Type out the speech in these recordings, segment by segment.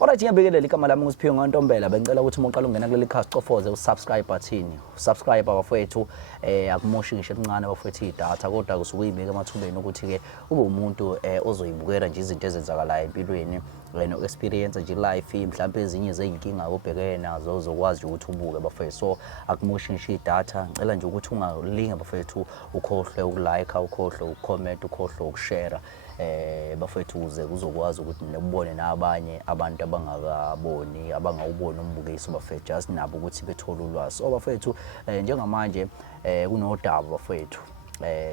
Alright, ngiyabingelela igama lami nguSiphiwe Ngantombela. Bengicela ukuthi uma uqala ungena kuleli khasi cofoze usubscribe button. Subscribe abafowethu akumoshi ngisho encane abafowethu idatha kodwa kusuke uyibeka emathubeni ukuthi ke ube umuntu ozoyibukela nje izinto ezenzakalayo empilweni no experience nje life mhlawumbe ezinye zeyinkinga obhekene nazo uzokwazi ukuthi ubuke abafowethu. So akumoshi ngisho idatha. Ngicela nje ukuthi ungalingi abafowethu ukhohle ukulike, ukhohle ukucomment, ukhohle ukushare bafethu uze kuzokwazi ukuthi nebone nabanye abantu abangakaboni abangawuboni umbukiso bafethu just nabo ukuthi bethole ulwazi. So bafethu njengamanje kunodaba bafethu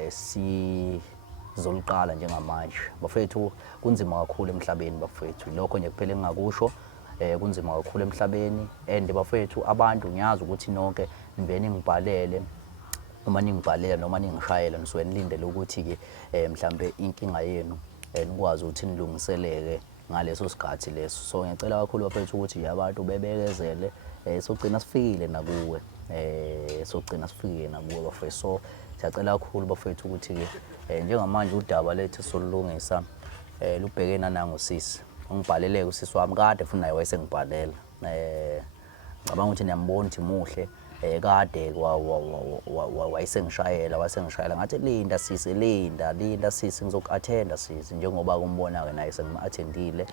sizoliqala njengamanje bafethu kunzima kakhulu emhlabeni bafethu lokho nje kuphela engakusho kunzima kakhulu emhlabeni and bafethu abantu ngiyazi ukuthi nonke niveni ngibhalele uma ningibhalela noma ningishayela nisuke nilindele ukuthi ke mhlambe inkinga yenu nikwazi ukuthi nilungiseleke ngaleso sikhathi leso. So ngiyacela kakhulu bafethu ukuthi abantu bebekezele sogcina sifikile nakuwe sogcina sifikile nakuwe bafethu. So siyacela kakhulu bafethu ukuthi ke njengamanje udaba lethu solulungisa lubhekena nangosisi ungibhaleleke usisi wami kade futhi naye wayesengibhalela ngicabanga ukuthi niyambona ukuthi muhle kade wayesengishayela ngathi linda sisi linda sisi ngizoku-attenda sisi njengoba kumbona-ke naye sengima-attendile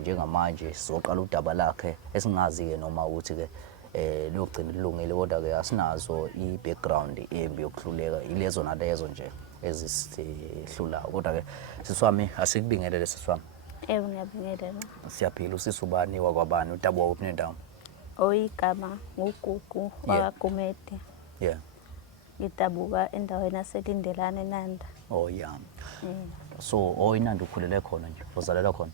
njengamanje sizoqala udaba lakhe esingazi-ke noma ukuthi-ke liyogcina lilungile kodwa-ke asinazo i-background embi yokuhluleka ilezo nalezo nje ezisihlulayo kodwa-ke sisi wami asikubingelele sisi wami. Yebo ngiyabingelela. Siyaphila usisi ubani wakwabani udaba wakuphi nendawo? Oyigama nguGugu wakwaGumede. Yeah. Ngidabuka endaweni yaseLindelane eNanda. Oh yeah. So oyinanda ukhulele khona nje uzalela khona?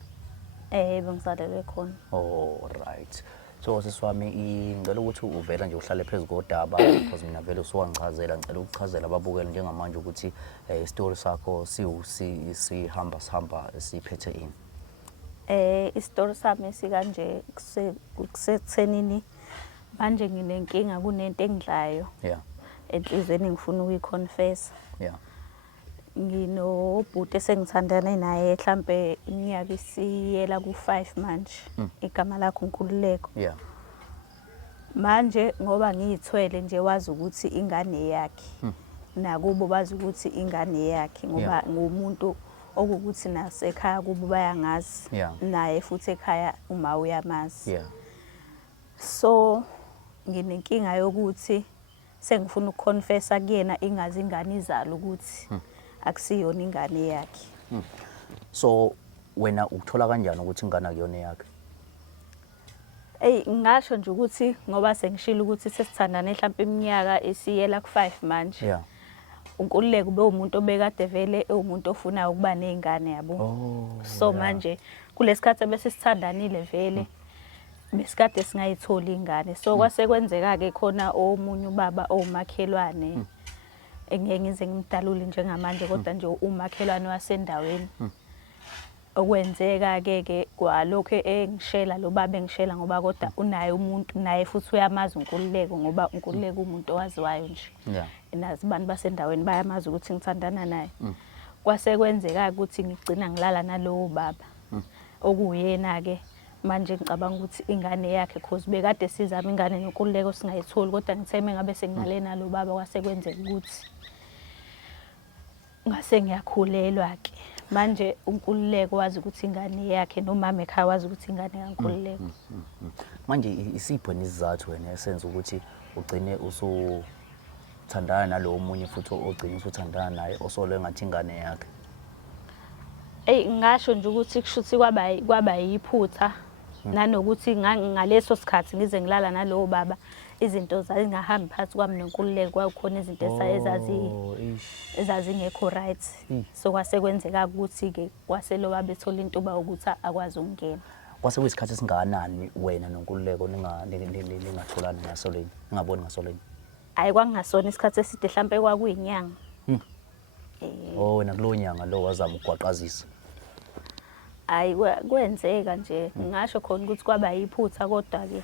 Yebo ngizalelwe khona. Oh right. So sisiwami ngicela ukuthi uvela nje uhlale phezulu kodaba because mina vele usuwangichazela ngicela ukuchazela ababukeli njengamanje ukuthi istory sakho sihamba siphethe ini. Istory sami sikanje kusethenini manje nginenkinga kunento engidlayo. Yeah. Enhlizweni ngifuna ukuyiconfess. Yeah. Nginobhuti esengithandane naye mhlambe iminyaka isiyela ku5 manje. Igama lakho uNkululeko. Yeah. Manje ngoba ngiyithwele nje wazi ukuthi ingane yakhe. Nakubo bazi ukuthi ingane yakhe ngoba ngumuntu okuthi nasekhaya kubo bayangazi naye futhi ekhaya uma uyamazi. Yeah. So nginenkinga yokuthi sengifuna ukuconfessa kuyena ingazi ingane izalo ukuthi akusiyona ingane yakhe. So wena ukuthola kanjani ukuthi ingane akuyona yakhe? Ngasho nje ukuthi ngoba sengishilo ukuthi sesithandane mhlawumbe iminyaka isiyela ku5 manje. Yeah. uNkululeko ube umuntu obekade vele umuntu ofuna ukuba nezingane yabo. So manje kulesikhathi bese sithandanile vele besikade singayitholi ingane. So kwase kwenzeka ke khona omunye ubaba omakhelwane engeke ngize ngimdalule njengamanje kodwa nje umakhelwane wasendaweni. Okwenzeka ke kwalokho engishela lo baba engishela ngoba kodwa unaye umuntu naye futhi uyamazi uNkululeko ngoba uNkululeko umuntu owaziwayo nje. Yeah. Nazi abantu basendaweni bayamazi ukuthi ngithandana naye. Kwase kwenzeka ukuthi ngigcina ngilala nalowo baba. Okuyena ke manje ngicabanga ukuthi ingane yakhe because bekade sizama ingane noNkululeko singayitholi kodwa ngitheme ngabe senginale nalo baba kwase kwenzeka ukuthi ngase ngiyakhulelwa ke. Manje uNkululeko wazi ukuthi ingane yakhe nomama ekhaya wazi ukuthi ingane kaNkululeko. Manje isipho nesizathu wena esenza ukuthi ugcine usuthandana nalo omunye futhi ogcina usuthandana naye osolo ngathi ingane yakhe? Ngasho nje ukuthi kushuthi kwaba yiphutha nanokuthi ngaleso sikhathi ngize ngilala nalowo baba izinto zazingahambi phansi kwami noNkululeko kwakukhona izinto ezazingekho right. So kwase kwenzeka ukuthi ke kwase lo baba ethola intuba ukuthi akwazi ukungena. Kwase kuyisikhathi esingakanani wena noNkululeko ningatholani ngasoleni ningaboni ngasoleni? Hayi kwangasona isikhathi eside mhlambe kwakuyinyanga. Wena kulo nyanga lo wazama ukugwaqazisa? Hayi kwenzeka nje ngisho khona ukuthi kwaba yiphutha kodwa ke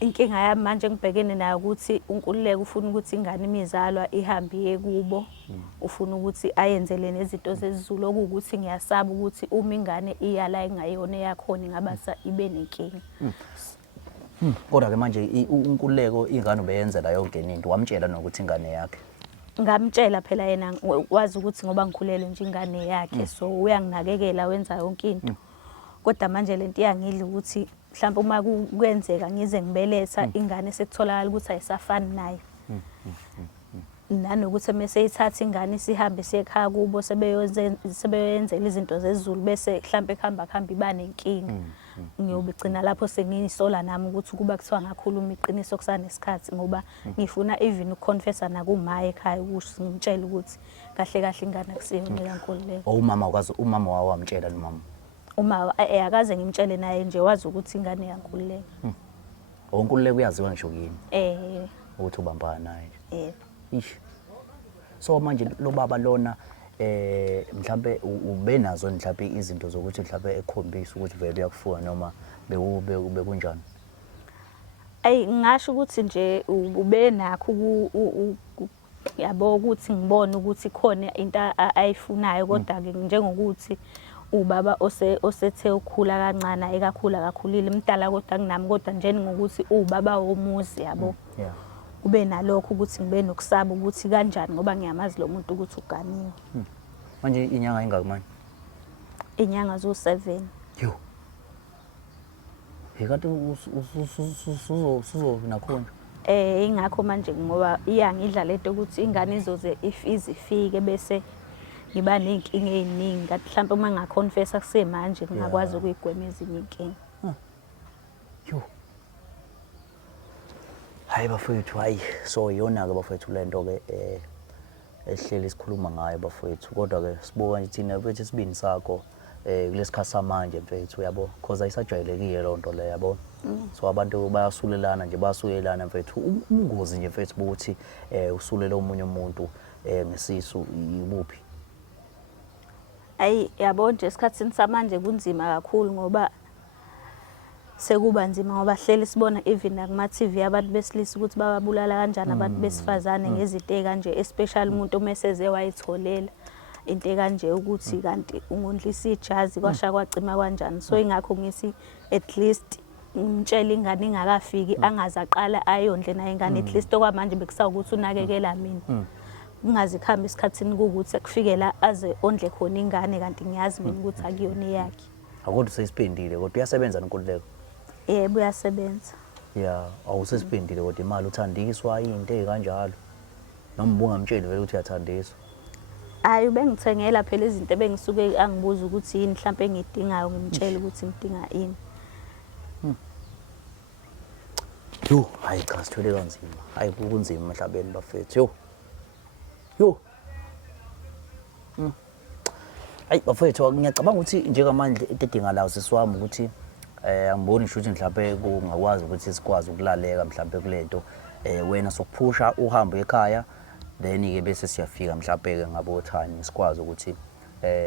inkinga yami manje ngibhekene nayo ukuthi uNkululeko ufuna ukuthi ingane imizalwa ihambe iye kubo. Ufuna ukuthi ayenzele nezinto zezizulu okuwukuthi ngiyasaba ukuthi uma ingane iyala engayona eyakhona ingabasa ibe nenkinga. Kodwa ke manje uNkululeko ingane ubeyenzela yonke into wamtshela nokuthi ingane yakhe. Ngamtshela phela yena wazi ukuthi ngoba ngikhulelwe nje ingane yakhe so uyanginakekela wenza yonke into. Kodwa manje lento iyangidla ukuthi mhlawumbe uma kwenzeka ngize ngibeletha ingane sekutholakala ukuthi ayisafani naye. Nanokuthi mase ithatha ingane sihambe sekhaya kubo sebeyenzela izinto zezulu bese mhlawumbe khamba iba nenkinga. Ngiyobigcina lapho sengiyisola nami ukuthi kuba kuthiwa ngakhuluma iqiniso kusanesikhathi ngoba ngifuna even ukuconfessa nakumaye ekhaya ukuthi ngimtshele ukuthi kahle ingane akusiyona kaNkululeko. Umama wawamtshela nomama. Uma akaze ngimtshele naye nje wazi ukuthi ingane yaNkululeko. uNkululeko uyaziwa ngisho kini. Ukuthi ubambana naye. Ish. So manje lo baba lona mhlambe ubenazo mhlambe izinto zokuthi mhlambe ekhombisa ukuthi vele uyakufuna noma bekunjani? Ngisho ukuthi nje ube nakho yabo ukuthi ngibone ukuthi khona into ayifunayo kodwa ke njengokuthi ubaba osethe ukukhula kancane ayikakhula kakhulile imdala kodwa kunami kodwa njeni ngokuthi ubaba womuzi yabo. Kube nalokho ukuthi ngibe nokusaba ukuthi kanjani ngoba ngiyamazi lo muntu ukuthi uganiwe. Manje inyanga ingaki manje? Inyanga zo7. Yo. Ekade usuzo nakhona. Ingakho manje ngoba iyangidla lento ukuthi ingane izoze ifike bese ngiba nenkinga eziningi ngathi mhlawumbe uma ngaconfessa kusemanje ngingakwazi ukuyigwema ezinye inkinga. Yo. Hayi bafowethu hayi so yona ke bafowethu lento ke ehleli isikhuluma ngayo bafowethu kodwa ke sibuka nje thina bethu sibini sakho kulesikhathi samanje mfethu uyabo because ayisajwayelekile lo nto le yabo. So abantu bayasulelana nje basulelana mfethu ubungozi nje mfethu ukuthi usulele umunye umuntu ngesisu ibuphi. Yabo nje esikhathini samanje kunzima kakhulu ngoba sekuba nzima ngoba hleli sibona even nakuma TV abantu besilisa ukuthi bababulala kanjani abantu besifazane ngezinto ekanje especially umuntu omeseze wayitholela into ekanje ukuthi kanti ungondlisa ijazi kwasha kwacima kanjani. So ingakho ngithi at least ngimtshela ingane ingakafiki angazaqala ayondle naye ingane at least okwamanje bekusawu ukuthi unakekela mina. Ngingazikhambi isikhathini ukuthi kufike la aze ondle khona ingane kanti ngiyazi mina ukuthi akuyona yakhe. Akodwa sesiphendile kodwa uyasebenza noNkululeko. Yebo uyasebenza. Awusesiphendile kodwa imali uthandiswa into ezikanjalo. Noma ubungamtsheli vele ukuthi uyathandiswa. Hayi ubengithengela phela izinto ebengisuke angibuza ukuthi yini mhlawumbe engidingayo ngimtshela ukuthi ngidinga ini. Yo, hayi cha sithole kanzima. Hayi kunzima emhlabeni bafethu. Yo. Hayi bafethu ngiyacabanga ukuthi njengamanje into edinga lawo sisiwami ukuthi angiboni ngisho ukuthi mhlawumbe kungakwazi ukuthi sikwazi ukulaleka mhlawumbe kulento wena sokuphusha uhambe ekhaya then ke bese siyafika mhlawumbe ke ngabothani sikwazi ukuthi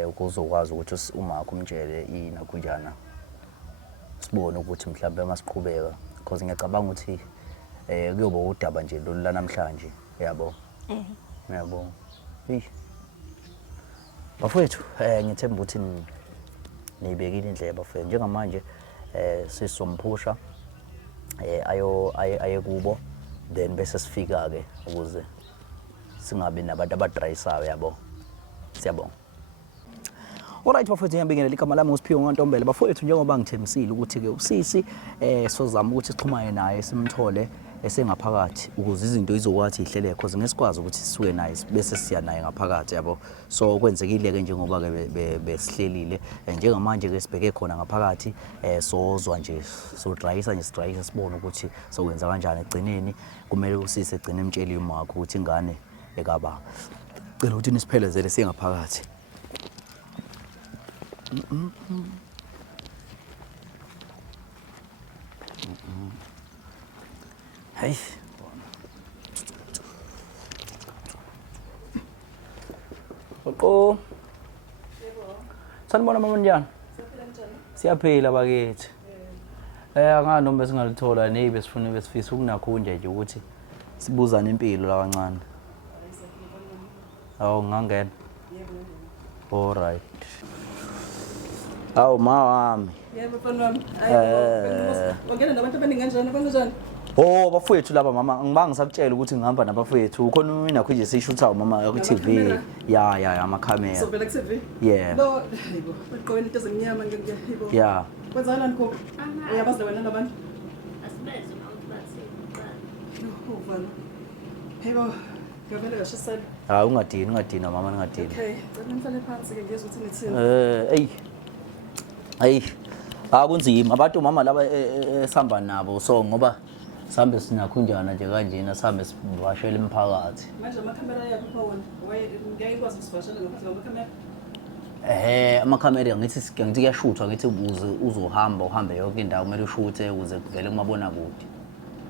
ukuzokwazi ukuthi umakho umtshele ina kunjana sibone ukuthi mhlawumbe masiqhubeka because ngiyacabanga ukuthi kuyoba udaba nje lo namhlanje yabo. Yabo. Bafowethu ngithemba ukuthi nibekile indlela bafowethu njengamanje sisomphusha aye kubo then bese sifika ke ukuze singabe nabantu abadrayisayo yabo. Siyabonga. Alright bafowethu ngiyabingelela igama lami uSiphiwe Ngantombela bafowethu njengoba ngithembisile ukuthi ke usisi sozama ukuthi sixhumane naye simthole esengaphakathi ukuze izinto izokwathi ihlele because ngesikwazi ukuthi sisuke naye bese siya naye ngaphakathi yabo. So kwenzekile ke njengoba ke besihlelile njengamanje ke sibheke khona ngaphakathi sozwa nje so drayisa nje sidrayisa sibone ukuthi sokwenza kanjani egcineni kumele usise egcine emtsheli umakho ukuthi ingane ekaba cela ukuthi nisiphelezele singaphakathi. Hey. Oqo. Sanibona mama njani? Siyaphila bakithi. Anganoma singalithola neyibe besifisa ukunakhunje nje ukuthi sibuzane impilo la kancane. Awu ngangena. All right. Awu ma wami. Yebo mfana wami. Wangena nabantu abaningi kanjani kanjani? Oh bafowethu laba mama ngibanga ngisakutshela ukuthi ngihamba nabafowethu ukhona mina nje sishutha mama ku TV ya amakhamera So vela ku TV? Yeah. No, yebo. Uqoweni into ezimnyama yebo. Yeah. Kwenzanani khona? Uyabazi wena nabantu? Asibeze ukuthi bathi Oh, vala. Yebo. Ngiyavela kashisela. Hayi ungadini mama ningadini. Okay, cela nihlale phansi ke ngizwe ukuthi nithini. Hey. Kunzima abantu mama laba esihamba nabo so ngoba sambe sinakhunjana nje kanjena sambe sivashela imphakathi. Manje amakhamera yakho phone. Ngiyakwazi ukusivashela ngaphansi kwamakhamera. Amakhamera ngithi kuyashuthwa ngithi uzohamba uhambe yonke indawo kumele ushuthe ukuze kuvele kumabona kude.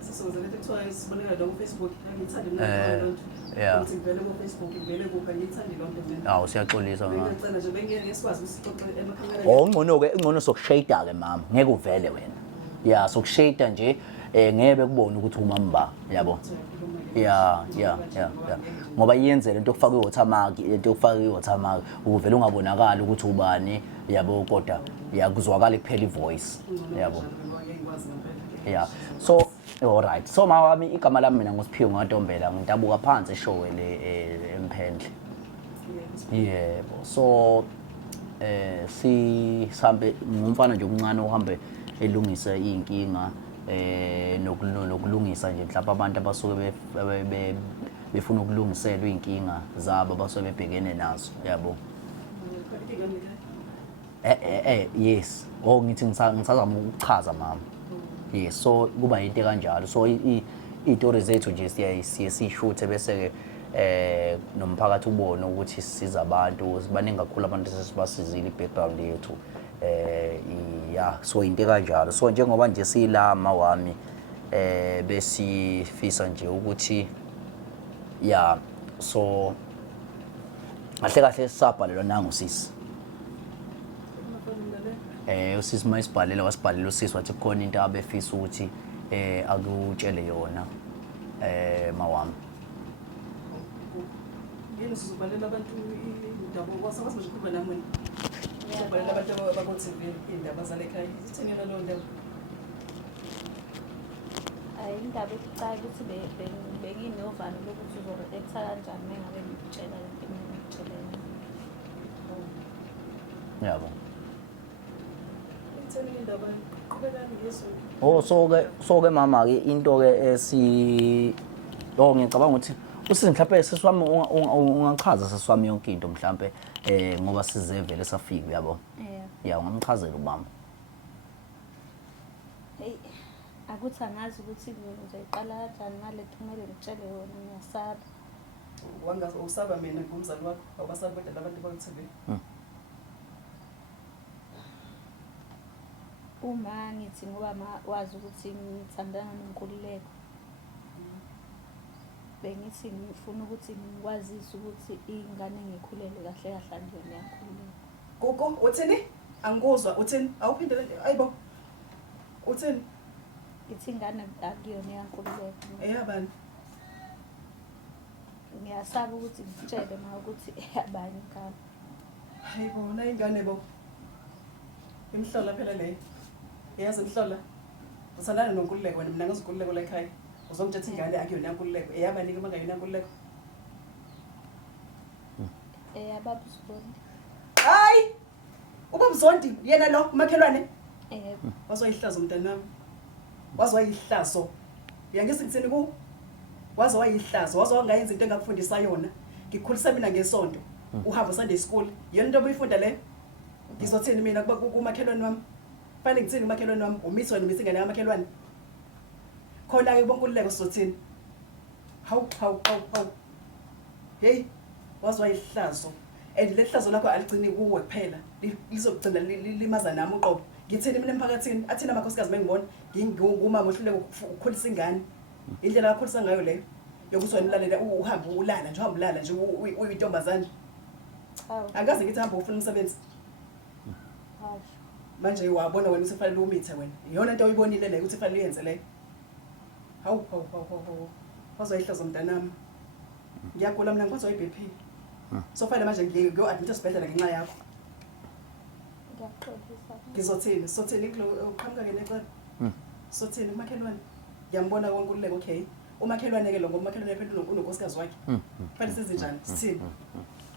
Sizoze lethe kuthiwa isibonela la ku Facebook. Angithandi mina lonto. Yeah. Ukuthi ngivele ku Facebook ngivele kuphi angithandi lonto mina. Hawu siyaxolisa mama. Ngicela nje bengeke sikwazi usixoxe emakhamera. Ngcono sokushade ke mama ngeke uvele wena. Yeah sokushade nje ngeke kubone ukuthi umamba yabo. Yeah. Ngoba iyenzele into yokufaka iwatermark uvela ungabonakala ukuthi ubani yabo kodwa yakuzwakala kuphela ivoice yabo. Yeah. So all right. So mawami igama lami mina nguSiphiwe Ntombela ngidabuka phansi show le eMphendle. Yebo. So sihambe ngumfana nje omncane uhambe elungisa inkinga nokulungisa nje mhlawumbe abantu abasuke befuna ukulungiselwa inkinga zabo abasuke bebhekene nazo yabo. Yes. Ngithi ngisazama ukuchaza mama. Yes, so kuba into kanjalo. So izitori zethu nje siyishuthe bese ke nomphakathi ubone ukuthi sisiza abantu baningi kakhulu abantu sesibasizile i-background yethu. So into kanjalo. So njengoba nje silama wami besifisa nje ukuthi so kahle sisabhalelwa nangu sisi. Usisi mayisibhalela wasibhalela usisi wathi khona into abefisa ukuthi akutshele yona mawami. Ngene sizobhalela abantu indaba wasawazi nje ukuba nami wena. Ngiyabhalela abantu abako TV indaba zale ekhaya. Ithini lo ndaba? indaba ebucayi ukuthi bekinovalo lokuthi uzoreact kanjani mengabe ngikutshela lento engikutshela yona. Yabo. Ithini indaba qhubekani ngeso. So ke mama ke into ke ngicabanga ukuthi usisi mhlawumbe seswami ungachaza seswami yonke into mhlawumbe ngoba sizevele safika yabo. Yeah ungamchazela ubaba. Hey akuthi angazi ukuthi ngizoyiqala kanjani ngale kumele ngitshele yona ngiyasaba. Wangazi usaba mina ngumzali wakho awubasabi kodwa labantu baku-TV. Uma ngithi ngoba wazi ukuthi ngithandana noNkululeko bengithi ngifuna ukuthi ngikwazise ukuthi ingane ngikhulele kahle kahle nje ngiyakhululeka. Gogo uthini? Angikuzwa uthini? Awuphindele ayibo. Uthini? Ithi ingane akuyona iyankululeka. Eyabani? Ngiyasaba ukuthi ngitshele na ukuthi eyabani ingane. Hayibo na ingane bo. Imhlola phela le. Yazi imhlola. Uthandana noNkululeko wena mina ngaziNkululeko la ekhaya. Uzongithetha ingane akuyona iyankululeko. Eyabani ke mangayona iyankululeko? Baba Zondi. Hayi! Ubaba Zondi yena lo umakhelwane? Yebo. Wazoyihlazo mntanami. Wazoyihlazo. Uyangisi ngitsini ku? Wazoyihlazo, wazongayenza into engakufundisa yona. Ngikhulisa mina ngesonto. Uhamba Sunday school. Yena into obuyifunda le? Ngizothini mina kumakhelwane wami? Fanele ngitsini umakhelwane wami? Umithi wena umithi ingane yamakhelwane. Khona ke bonkululeko sizothini? Hawu. Hey, wazoyihlazo. And lehlazo lakho aligcini kuwe kuphela. Lizogcina limaza nami uqobo. Ngithini mina emphakathini? Athina amakhosikazi mengibona ngingumama ohluleka ukukhulisa ingane. Indlela yakhulisa ngayo leyo. Yokuthi wena ulalela uhamba ulala nje uhamba ulala nje uyintombazane. Hawu. Akaze ngithi hamba ufuna umsebenzi. Hawu. manje wabona wena ukuthi fanele umithe wena iyona into oyibonile leyo ukuthi fanele uyenze leyo hawu wazoyihlazo mntanami ngiyagula mina ngikwazi i-BP so fanele manje ngiyo-admit esibhedlela ngenxa yakho Ngiyaxolisa. sothini uqhamuka-ke necala sothini umakhelwane ngiyambona konkululeko okay umakhelwane-ke lo ngoba umakhelwane phela unonkosikazi wakhe fanele sizinjani sithini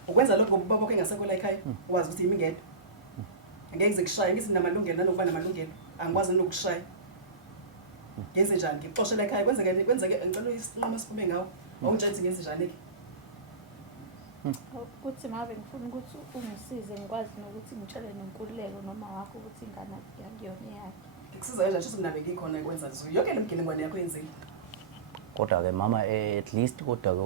ukwenza lokho ngoba ubaba wakho engasekho la ekhaya wazi ukuthi yimi ngedwa angeke ngize kushaye ngithi namalungelo nanokuba namalungelo angikwazi nokushaya ngenze njani ngikuxoshe la ekhaya kwenzeke ngicela isinqumo esiphume ngawo awungitshela ukuthi ngenze njani-ke Ukuthi ngabe ngifuna ukuthi ungisize ngikwazi nokuthi ngitshele nenkululeko noma wakho ukuthi ingane yakuyona yakhe. ngikusiza kanjani shuthi mina bengikhona ikwenza nje yonke le mgilingwane yakho yenzile Kodwa-ke mama at least kodwa-ke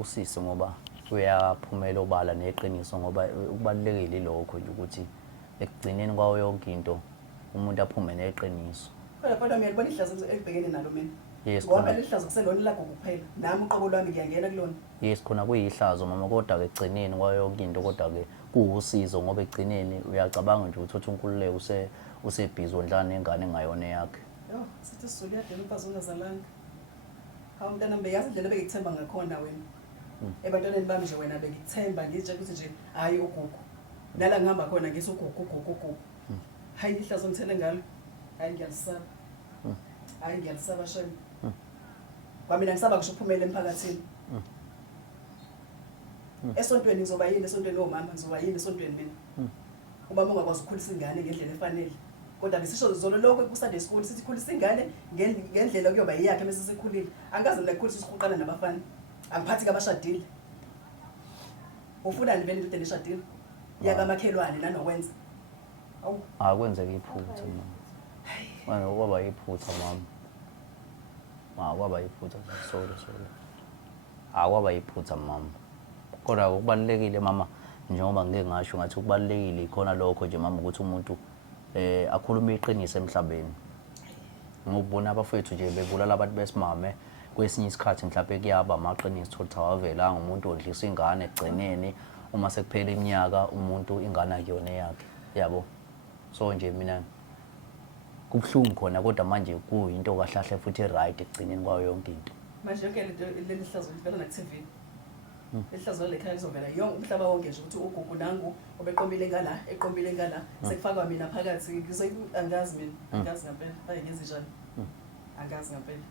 usisi ngoba uyaphumela obala neqiniso ngoba kubalulekile lokho nje ukuthi ekugcineni kwawo yonke into umuntu aphume neqiniso. kodwa mina libona ihlazo elibhekene nalo mina Yes, ngoba khona. phela ihlazo kuselona lakho kuphela nami uqobo lwami ngiyangena kulona Yes, khona kuyihlazo mama kodwa-ke ekugcineni kwayo yonke into kodwa-ke kuwusizo ngoba ekugcineni uyacabanga nje ukuthi unkululeko usebhizi ondlana nengane engayona yakhe. yo sithi sizulu iyadela umfazi ongazalanga hawu mntanami beyazi indlela bengikuthemba ngakhona wena ebantwaneni bami nje wena bengikuthemba ngitshela ukuthi nje hhayi ugugu nala ngihamba khona ngise ugugu hayi ihlazo ngithele ngalo hayi ngiyalisaba hayi ngiyalisaba shem kwamina ngisaba kusho uphumele emphakathini esontweni ngizoba yini esontweni omama ngizoba yini esontweni mina umama ungakwazi ukukhulisa ingane ngendlela efanele kodwa besisho zolo lokho ku-Sunday school sithi khulisa ingane ngendlela kuyoba yiyakhe bese sekhulile angikaze mina ngikhulisa isihuqana nabafana angiphathi kabashadile ufunani vele into eshadile yakamakhelwane nanokwenza awu Kwenzeka iphutha mama. Kwaba iphutha mama. Kwaba iphutha sorry. Kwaba iphutha mama. Kodwa kubalulekile mama njengoba ngike ngasho ngathi kubalulekile ikhona lokho nje mama ukuthi umuntu akhuluma iqiniso emhlabeni. Ngokubona abafethu nje bebulala abantu besimame kwesinye isikhathi mhlawumbe kuyaba amaqiniso ukuthi awavelanga umuntu odlisa ingane egcineni uma sekuphela iminyaka umuntu ingane akuyona yakhe yabo. So nje mina kubhlungu khona kodwa manje kuyinto kahlahle futhi right ekugcineni kwayo yonke into. manje yonke leli hlazo livela na-TV ihlazo lekhaya lizovela yonke umhlaba wonke nje ukuthi ugugu nangu obeqombile ngala eqombile ngala sekufakwa mina phakathi angazi mina angazi ngempela hayi ngenze njani angazi ngempela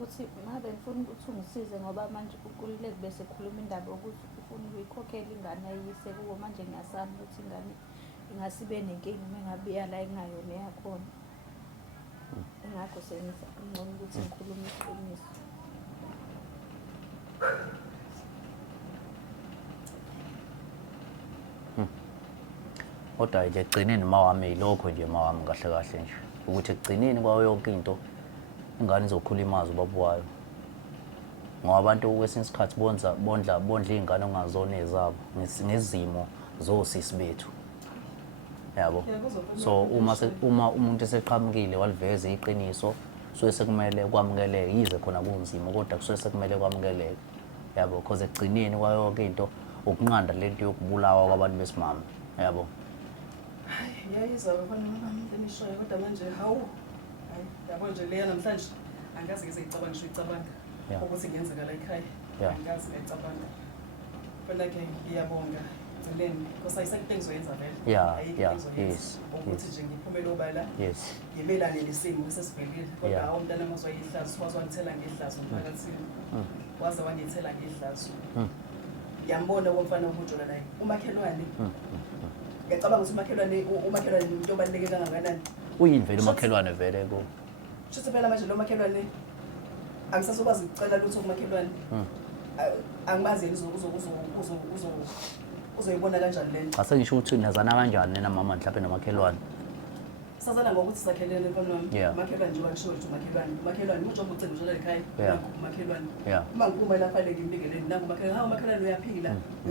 Ukuthi ngabe ngifuna ukuthi ungisize ngoba manje ukululeke bese khuluma indaba ukuthi ufuna ukuyikhokhela ingane ayise kuwo manje ngiyasana ukuthi ingane ingasibe nenkinga uma ngabe iya la ingayona yakhona. Ingakho sengiza ngcono ukuthi ngikhulume iqiniso. Kodwa nje ekugcineni mawami ilokho nje mawami kahle kahle nje ukuthi ekugcineni kwayo yonke into ingane izokhula imazi ubaba wayo. Ngoba abantu kwesinye isikhathi bondla iy'ngane ongazona ezabo ngezimo zosisi bethu. Yabo. So uma umuntu eseqhamukile waliveza iqiniso suke sekumele kwamukeleke yize khona kunzima kodwa kusuke sekumele kwamukeleke. Yabo because ekugcineni kwayo yonke into ukunqanda lento yokubulawa kwabantu besimame. Yabo. hayi yayizaba fana lemishoyo kodwa manje hawu hayi yabo nje leya namhlanje angikaze ngize ngicabanga ngisho icabanga Yeah. ukuthi ngenzeka la ekhaya Yeah. angikaze ngicabanga kodwa-ke ngiyabonga egcineni because ayisekho into engizoyenza vele Yeah, ayikho yeah, into engizoyenza yes, ukuthi yes. nje ngiphumele obala Yes. ngimelane nesimo sesibhekile kodwa Yeah. hawu mntana mazwa ihlazo waze wangithela ngehlazo emphakathini waze wangithela ngehlazo ngiyambona komfana ubunjola naye umakhelwane ngiyacabanga ukuthi umakhelwane umuntu obaluleke kangakanani Uyini vele umakhelwane vele ko. shuthi phela manje lo makhelwane angisasokwazi ukucela lutho kumakhelwane angimazi yena uzoyibona kanjani le nto Ase ngisho ukuthi nazana kanjani nina mama mhlawumbe nomakhelwane. sazana ngokuthi sakhelene mfana wami Yeah. umakhelwane nje bangisho ukuthi umakhelwane ujoba ucingo njalo ekhaya Yeah. nakho umakhelwane Yeah. uma ngiphuma lapha le ngimbikeleni nangu umakhelwane umakhelwane uyaphila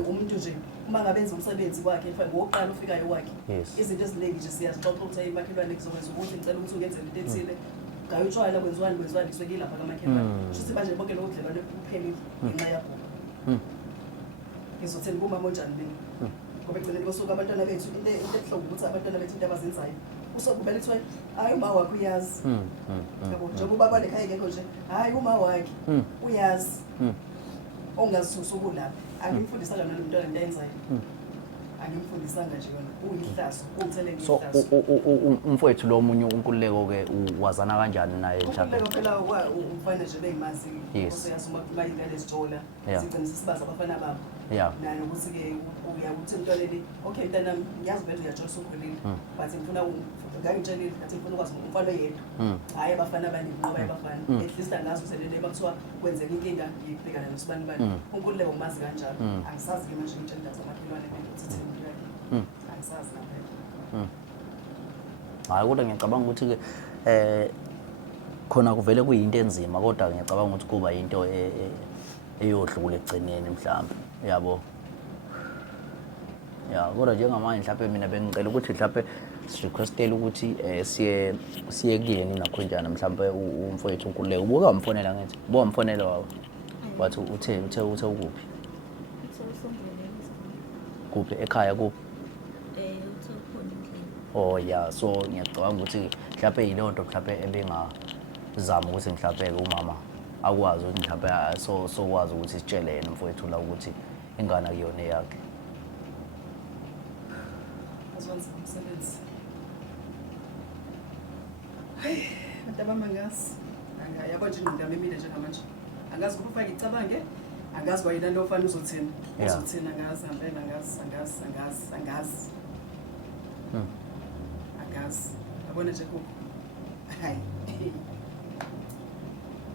umuntu nje uma ngabe enza umsebenzi wakhe ngowokuqala ufikayo wakhe Yes. izinto eziningi nje siyazixoxa ukuthi hayi umakhelwane kuzokwenza ukuthi ngicela ukuthi ungenze into ethile ngayo utshwala kwenziwani ngisuke lapha kamakhelwane shuthi manje bonke lokho budlelwane buphelile ngenxa yakho ngizotheni kumama onjani mina ngoba egcineni kosuku abantwana bethu into ebuhlungu ukuthi abantwana bethu into abazenzayo usobuvele kuthiwe hayi uma wakhe uyazi yabo njengoba ubaba lekhaya engekho nje hayi uma wakhe uyazi ongazisusa ukulapha angimfundisanga nalo mntwana into ayenzayo angimfundisanga nje yona uyihlazo ungithelele So ihlazo umfowethu lo omunye uNkululeko ke wazana kanjani naye mhlawumbe? Ukhuleko phela umfana nje bengimazi Yes. useyazi uma ingane zijola Yeah. sigcina sisibaza abafana babo Yeah. nani ukuthi ke uyakuthi umntwaneni okay mntanami ngiyazi vele uyajola usukhulile but ngifuna ngangitshelile ngathi ngifuna ukwazi umfana oyedwa hhayi abafana abaningi ngoba abafana at least angazi uselele bakuthiwa kwenzeka inkinga ngibhekana nosibani bani uNkululeko ngimazi kanjalo angisazi-ke manje ngitshela zamakhelwane ukuthi thina impilo yakhe angisazi naphela Hayi kodwa ngiyacabanga ukuthi ke khona kuvele kuyinto enzima kodwa ngiyacabanga ukuthi kuba into eyodlula ekugcineni mhlawumbe yabo. Ya kodwa njengamanje mhlawumbe mina bengicela ukuthi mhlawumbe sirequestele ukuthi siye kuyena nakhonjana mhlawumbe umfowethu uNkululeko ubuke wamfonela ngithi ubuke wamfonela wawo wathi uthe ukuphi kuphi ekhaya kuphi. Oh yeah, so ngiyacabanga ukuthi mhlawumbe yilonto mhlawumbe ebengazama ukuthi mhlawumbe umama akwazi ukuthi mhlawumbe sokwazi ukuthi sitshele yena mfowethu la ukuthi ingane akuyona yakhe. azwenza umsebenzi hayi abantu abamangazi yabo nje ingqondo yami emile njengamanje angazi ukuthi ufake icabange angazi kwayena lo fana uzothina Yeah. uzothina angazi ngempela angazi angazi yabona nje kuphi hayi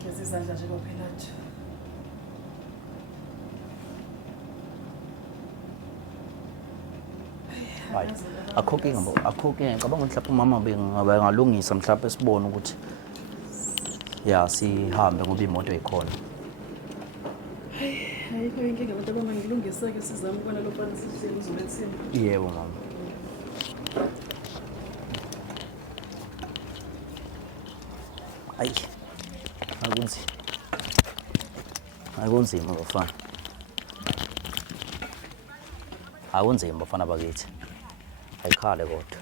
ngeze isandla nje kophela nje Hayi akho-ke ngicabanga ukuthi mhlawumbe umama bengalungisa mhlawumbe sibone ukuthi ya sihambe ngoba imoto ikhona. ayikho inkinga abantu abangangilungisa-ke sizame ukubona lo fana sisele uzobethini Yebo mama. Ayi akunzima bafana. Akunzima bafana bakithi. Ayikhale kodwa.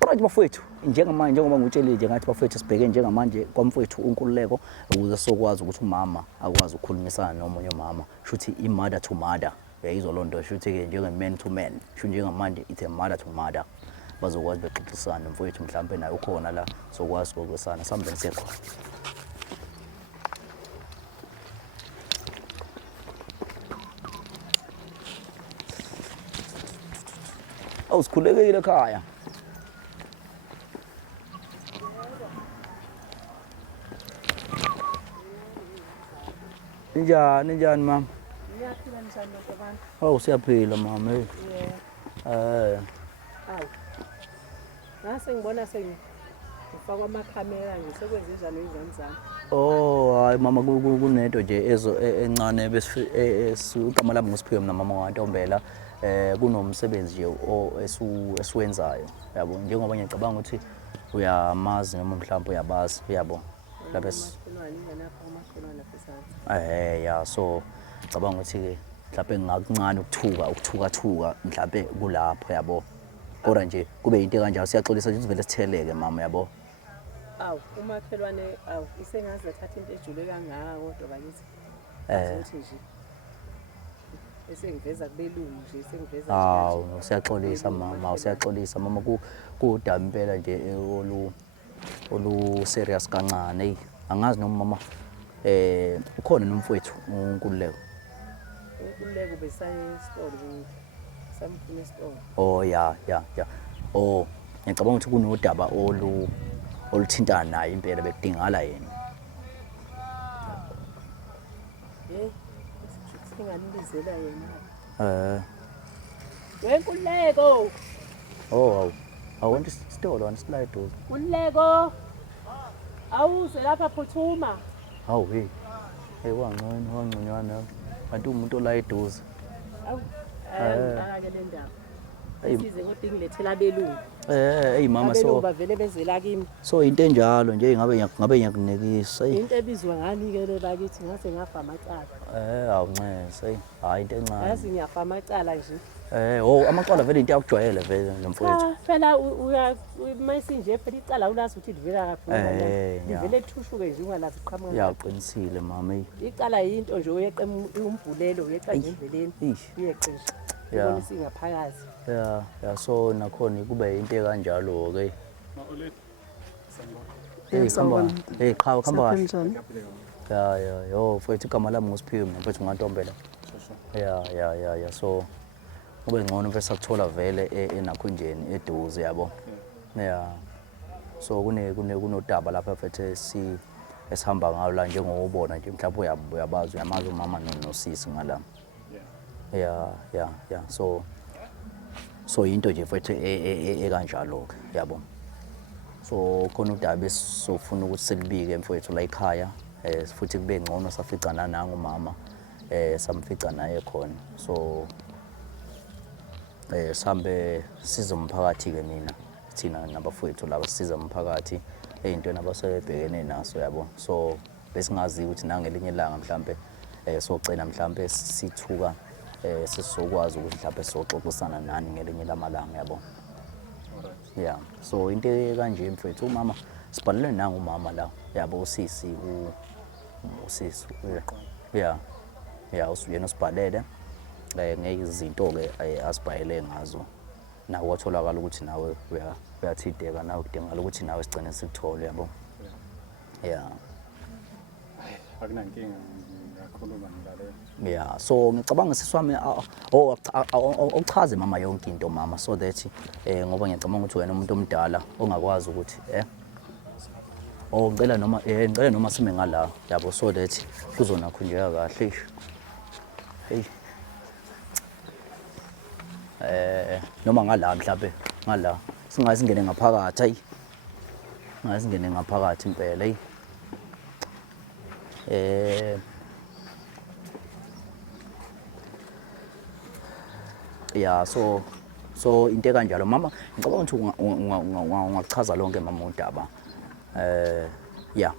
Alright bafowethu, njengamanje njengoba ngikutshelile nje ngathi bafowethu sibheke njengamanje kwamfowethu uNkululeko ukuze sokwazi ukuthi umama akwazi ukukhulumisana nomunye umama. Shuthi i-mother to mother. Yayizwa loo nto shuthi ke njenge-man to man. Shuthi njengamanje it's a mother to mother. Bazokwazi bexoxisana mfowethu mhlawumbe naye ukhona la sokwazi ukuxoxisana sambeni sekho. Awusikhulekile ekhaya. Ninjani mama? Ngiyaphila njani abantu? Oh siyaphila mama. Yebo. Hawu. Ngase ngibona ngifakwa amakhamera ngisekwenziswa nezingane zami. Oh hayi mama kunento nje encane igama lami nguSiphiwe mina mama waNtombela kunomsebenzi nje esiwenzayo yabo njengoba ngiyacabanga ukuthi uyamazi noma mhlawumbe uyabazi yabo lapha Amakhelwane ngenapha amakhelwane afisana. ya so ngicabanga ukuthi ke mhlawumbe ngakuncane ukuthuka mhlawumbe kulapho yabo kodwa nje kube into kanjalo siyaxolisa nje sivele sitheleke mama yabo. Awu umakhelwane isengaze thatha into ejule kangaka kodwa bakithi. Uzothi nje esengiveza kubelungu nje sengiveza Hawu siyaxolisa mama siyaxolisa mama kudaba impela nje olu serious kancane hey angazi noma mama ukhona nomfowethu uNkululeko. uNkululeko besaye store samfuna esitolo. Oh ya oh ngicabanga ukuthi kunodaba oluthintana naye impela bekudingala yena. Singanibizela yena. Wenkululeko. Oh awonto isitolo anisilaye duze. Kululeko. Awuze lapha phuthuma. Hawu hey wangconywana kanti umuntu ola eduze. Awu. Ake le ndaba. Size kodwa ngilethela abelungu. hey mama abelungu so bavele bezela kimi so into enjalo nje ngabe ngiyakunikisa into ebizwa ngani-ke le bakithi ngase ngafa amacala awuncese hayi into encane yazi ngiyafa amacala nje amacala vele into yakujwayele vele nomfowethu phela mayisinje phela icala ulazi ukuthi livela kaphi livele thushuke nje ungalazi uqhamuka yaqinisile mama icala yinto nje uyeqa umbhulelo uyeqa nje endleleni uyeqisha ubona singaphakathi ya so nakhona kube into kanjalo ke khamba kahle ya yo mfowethu igama lami nguSiphiwe mina mfowethu ngantombela ya so kube ngcono mfethu sakuthola vele enakhunjeni eduze yabo ya so kunodaba lapha mfethu esihamba ngalo la njengobona nje mhlawumbe uyabazi uyamazi umama nosisi ngala ya so into nje mfethu ekanjalo ke yabo so khona udaba esofuna ukuthi selibike mfowethu la ekhaya futhi kube ngcono saficana nangumama samfica naye khona so sambe siza umphakathi ke nina thina nabafowethu laba siza umphakathi eyintweni abasebebhekene naso yabo so besingazi ukuthi nangelinye ilanga mhlambe socela mhlambe sithuka sisokwazi ukuthi mhlambe soxoxisana nani ngelinye lamalanga yabo yeah so into kanje mfethu umama sibhalelwe nangumama la yabo usisi usiyena usibhalele ngezinto ke asibhayele ngazo nawe watholakala ukuthi nawe uyathideka nawe kudingakala ukuthi nawe sigcine sikuthole yabo yeah akunankinga ngakhuluma ngale so ngicabanga siswami uchaze mama yonke into mama so that ngoba ngiyacabanga ukuthi wena umuntu omdala ongakwazi ukuthi ngicela noma sime ngala yabo so that kuzona khunjeka kahle noma ngala mhlawumbe ngala singazingene ngaphakathi hayi ngazingene ngaphakathi impela yeah so into kanjalo mama ngicabanga ukuthi ungachaza lonke mama udaba yeah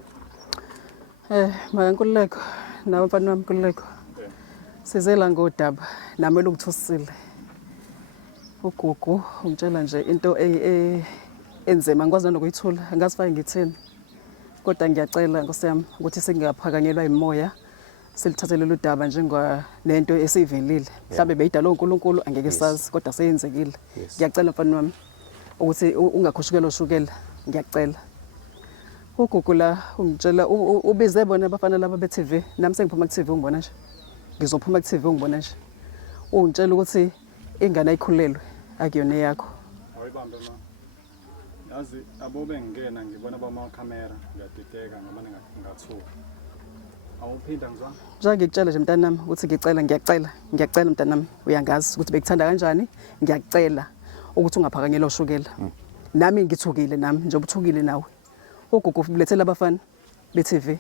Mayankululeko nawe mfana wami Nkululeko sizela ngodaba nami lokuthusile ugugu ungitshela nje into enzema ngikwazi nokuyithula angasifaki ngithini kodwa ngiyacela Nkosi yami ukuthi singaphakanyelwa imoya silithathe lelo daba njengoba nento esivelile mhlambe beyidala uNkulunkulu angeke sazi kodwa seyenzekile ngiyacela mfana wami ukuthi ungakhushukela ushukela ngiyacela ugugu la ungitshela ubize bona abafana laba be-TV nami sengiphuma ku-TV ungibona nje ngizophuma ku-TV ungibona nje ungitshela ukuthi ingane ayikhulelwe akuyona yakho awuyibambe ma yazi abobe ngingena ngibona bamakhamera ngiyadideka noma ngingathuka awuphinda ngizwa njengoba ngikutshela nje mntanami ukuthi ngiyacela mntanami uyangazi ukuthi bekuthanda kanjani ngiyacela ukuthi ungaphakanyelwa ushukela nami ngithukile nami njengoba uthukile nawe ugugu ubulethela abafana be-TV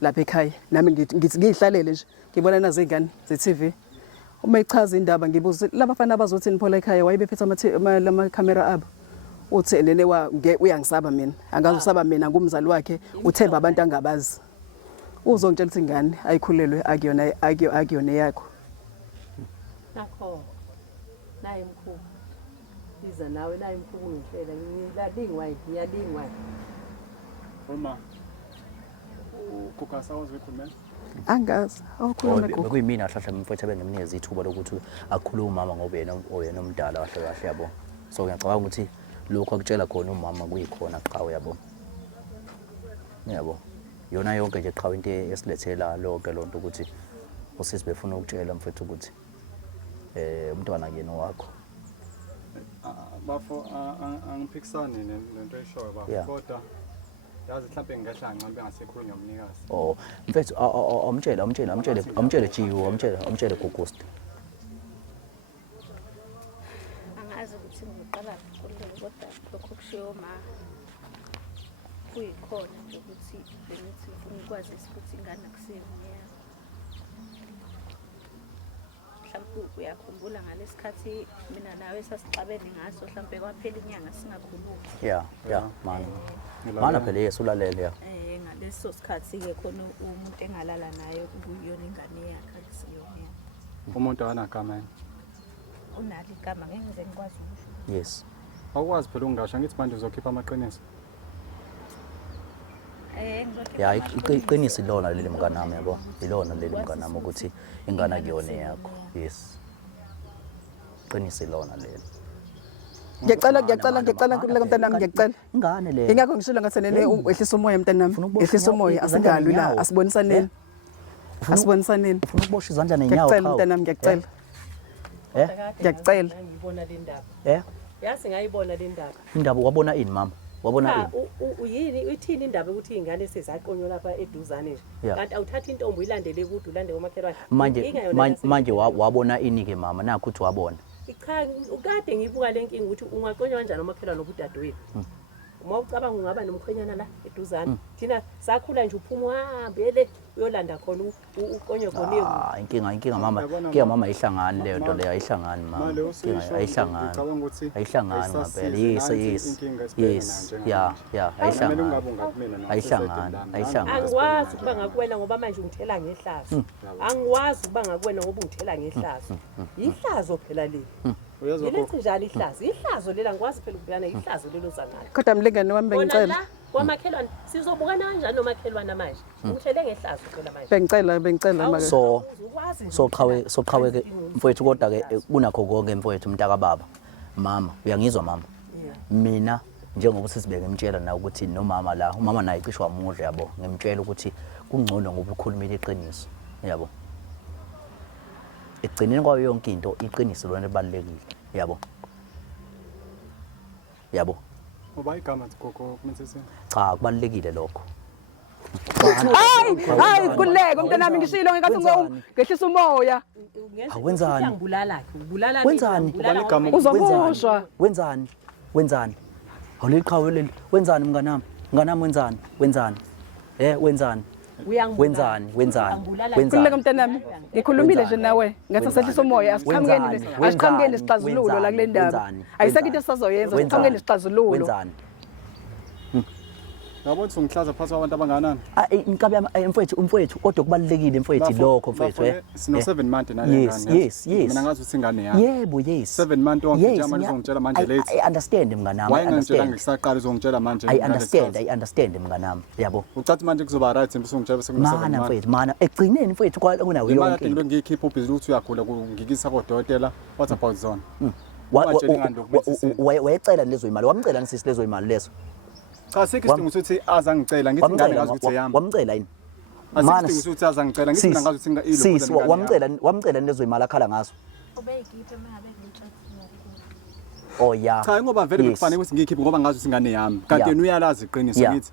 lapha ekhaya nami ngithi ngihlalele nje ngibona nazo izingane ze-TV uma ichaza indaba ngibuza labafana abazothini phola ekhaya wayebephethe ama-camera abo uthi nene uyangisaba mina angazi usaba mina ngumzali wakhe uthemba abantu angabazi uzongitshela ukuthi ingane ayikhulelwe akuyona yakho nakho naye mkhulu iza nawe naye mkhulu ngihlela ngiyalingwa uma ukukasa wazi ukukhuluma angazi awukhuluma gogo bekuyimina hlahla mfowethu benginikeza ithuba lokuthi akhuluma mama ngoba yena omdala kahle kahle yabo so ngiyacabanga ukuthi lokho akutshela khona umama kuyikhona qhawe yabo yona yonke nje qhawe into esilethela lonke lonto ukuthi usisi befuna ukutshela mfowethu ukuthi umntwana kuyena wakho bafo angiphikisani nento eshoyo bafo kodwa yazi mhlawumbe ngingehla ngicela bengasekhulunywa umnikazi mfethu amtshele Jiwo amtshele Ghost angazi ukuthi ngiqala ukukhululeka kodwa lokho kushiwo ma kuyikhona nje ukuthi benithi ufuna ukwazi ukuthi ingane akusiyo yakho mhlawumbe uyakhumbula ngalesikhathi mina nawe sasixabene ngaso mhlambe kwaphela inyanga singakhulumi. Yeah mana phela yesulalele ya Ngaleso sikhathi ke khona umuntu engalala naye kuyona ingane yakhe akusiyona. Umuntu akanagama yena. Unalo igama ngeke ngize ngikwazi ukusho. yes Awukwazi phela ungasho ngithi manje uzokhipha amaqiniso. ya iqinisi lona leli mngane nami yabo ilona leli mngane nami ukuthi ingane akuyona yakho yes iqinisi lona leli Ngiyacela nkululeka mntanami ngiyacela. ingane le Ingakho ngishilo ngathi nene ehlisa umoya mntanami. Ehlisa umoya asingalwi la asibonisaneni. Asibonisaneni. ufuna ukuboshwa izandla nenyawo Ngiyacela mntanami ngiyacela. Ngiyacela. Ngiyibona le ndaba. Yazi ngayibona le ndaba. indaba wabona ini mama wabona ini Uyini uthini indaba ukuthi ingane sezaqonywa lapha eduzane nje. Kanti awuthatha intombi uyilandele kude ulande komakhelwane. manje wabona ini ke mama nakho uthi wabona Cha ukade ngibuka lenkinga ukuthi ungaqonywa kanjani omakhelwane nobudadewethu. Uma ucabanga ungaba nomkhwenyana la eduzane thina sakhula nje uphuma uhambe le uyolanda khona uqonywe khona inkinga mama ayihlangani leyo nto leyo ayihlangani mama ayihlangani ngampela yes ayihlangani angikwazi ukuba ngakuwena ngoba manje ungithela ngehlazo angikwazi ukuba ngakuwena ngoba ungithela ngehlazo ihlazo phela le Yelethi njalo ihlazo lela ngikwazi phela ukubuyana ihlazo lelo zangalo. Kodwa mlingane wami bengicela. Kwamakhelwane sizobukana kanjani nomakhelwane manje? Ngithele ngehlazo phela manje. Bengicela manje. So qhaweke mfowethu kodwa ke kunakho konke mfowethu umntaka baba. Mama, uyangizwa mama? Mina njengoba sisibeke emtshela na ukuthi nomama la, umama naye icishwa mudle yabo. Ngimtshela ukuthi kungcono ngoba ukhulumile iqiniso, yabo. Egcineni kwayo yonke into iqiniso lona ebalekile yabo Uba igama gogo kumthethweni cha kubalekile lokho hayi kuleka mntanami ngishilo ngekathi ngehlisa umoya awenzani ngibulala wenzani uzobushwa wenzani awuliqhawe leli wenzani mnganami wenzani wenzani kuleka mntanami ngikhulumile nje nawe ngathi asehlisa umoya asiqhamukeni isixazululo la kule ndaba ayisakho into esizoyenza asiqhamukeni isixazululo Yabona ukuthi ungihlaza phakathi kwabantu abanganani inkabi mfowethu kodwa kubalekile mfowethu lokho mfowethu sino 7 months nale ngane yes mina ngazi ukuthi ingane yami yebo yes 7 months onke nje manje uzongitshela manje late I understand mnganami I understand ngisaqala uzongitshela manje I understand mnganami yabo ucathi manje kuzoba right mse ungitshela bese kuna 7 months mfowethu mana egcineni mfowethu kunawo yonke into ngiyikhipha ubhizi ukuthi uyagula ngikisa kodokotela what about zone wayecela lezo imali wamcela nisisi lezo imali lezo cha sekisidinga ukuthi azangicela ngithi ngane ngazi ukuthi eyami wamcela yini mana sekisidinga ukuthi azangicela ngithi ngazi ukuthi ingilo sis wamcela lezo imali akhala ngazo ubeyigiphe mangabe ngitshathile oh yeah cha ngoba vele bekufanele ukuthi ngiyikhiphe ngoba ngazi ukuthi ingane yami kanti yena uyalazi iqiniso ngithi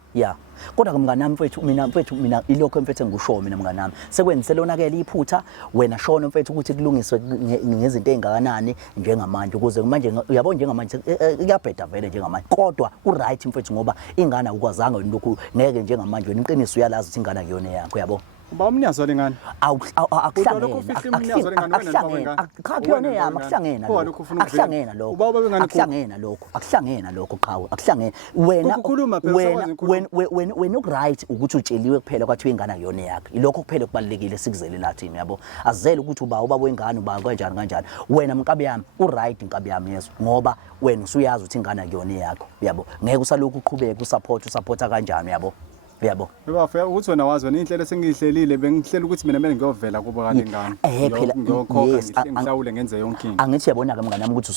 kodwa mnganami mfethu mina ilokho mfethu engusho mina mnganami sekwenzise lonakele iphutha wena shona mfethu ukuthi kulungiswe ngezinto ezingakanani njengamanje ukuze manje uyabona njengamanje kuyabheda vele njengamanje kodwa ku right mfethu ngoba ingane ukwazanga lokhu ngeke njengamanje wena iqiniso uyalazi ukuthi ingane akuyona yakho yabo uba umnyazo lengane akuhlangena lokho qhawe akuhlangena wena ukright ukuthi utsheliwe kuphela kwathiwa ingane akuyona yakho ilokho kuphela kubalekile sikuzele lathini yabo azele ukuthi ubaba wengane uba kanjani wena mkabi yami uright inkabi yami yeso ngoba wena usuyazi ukuthi ingane akuyona yakho yabo ngeke usalokhu uqhubeke usupporta kanjani yabo Bafika ukuthi wena wazi wena inhlelo sengihlelile bengihlela ukuthi mina kumele ngiyovela kubo kale ngane phela ngiyokhokha ngihlawule ngenze yonke into angithi yabona ke mngane nami ukuthi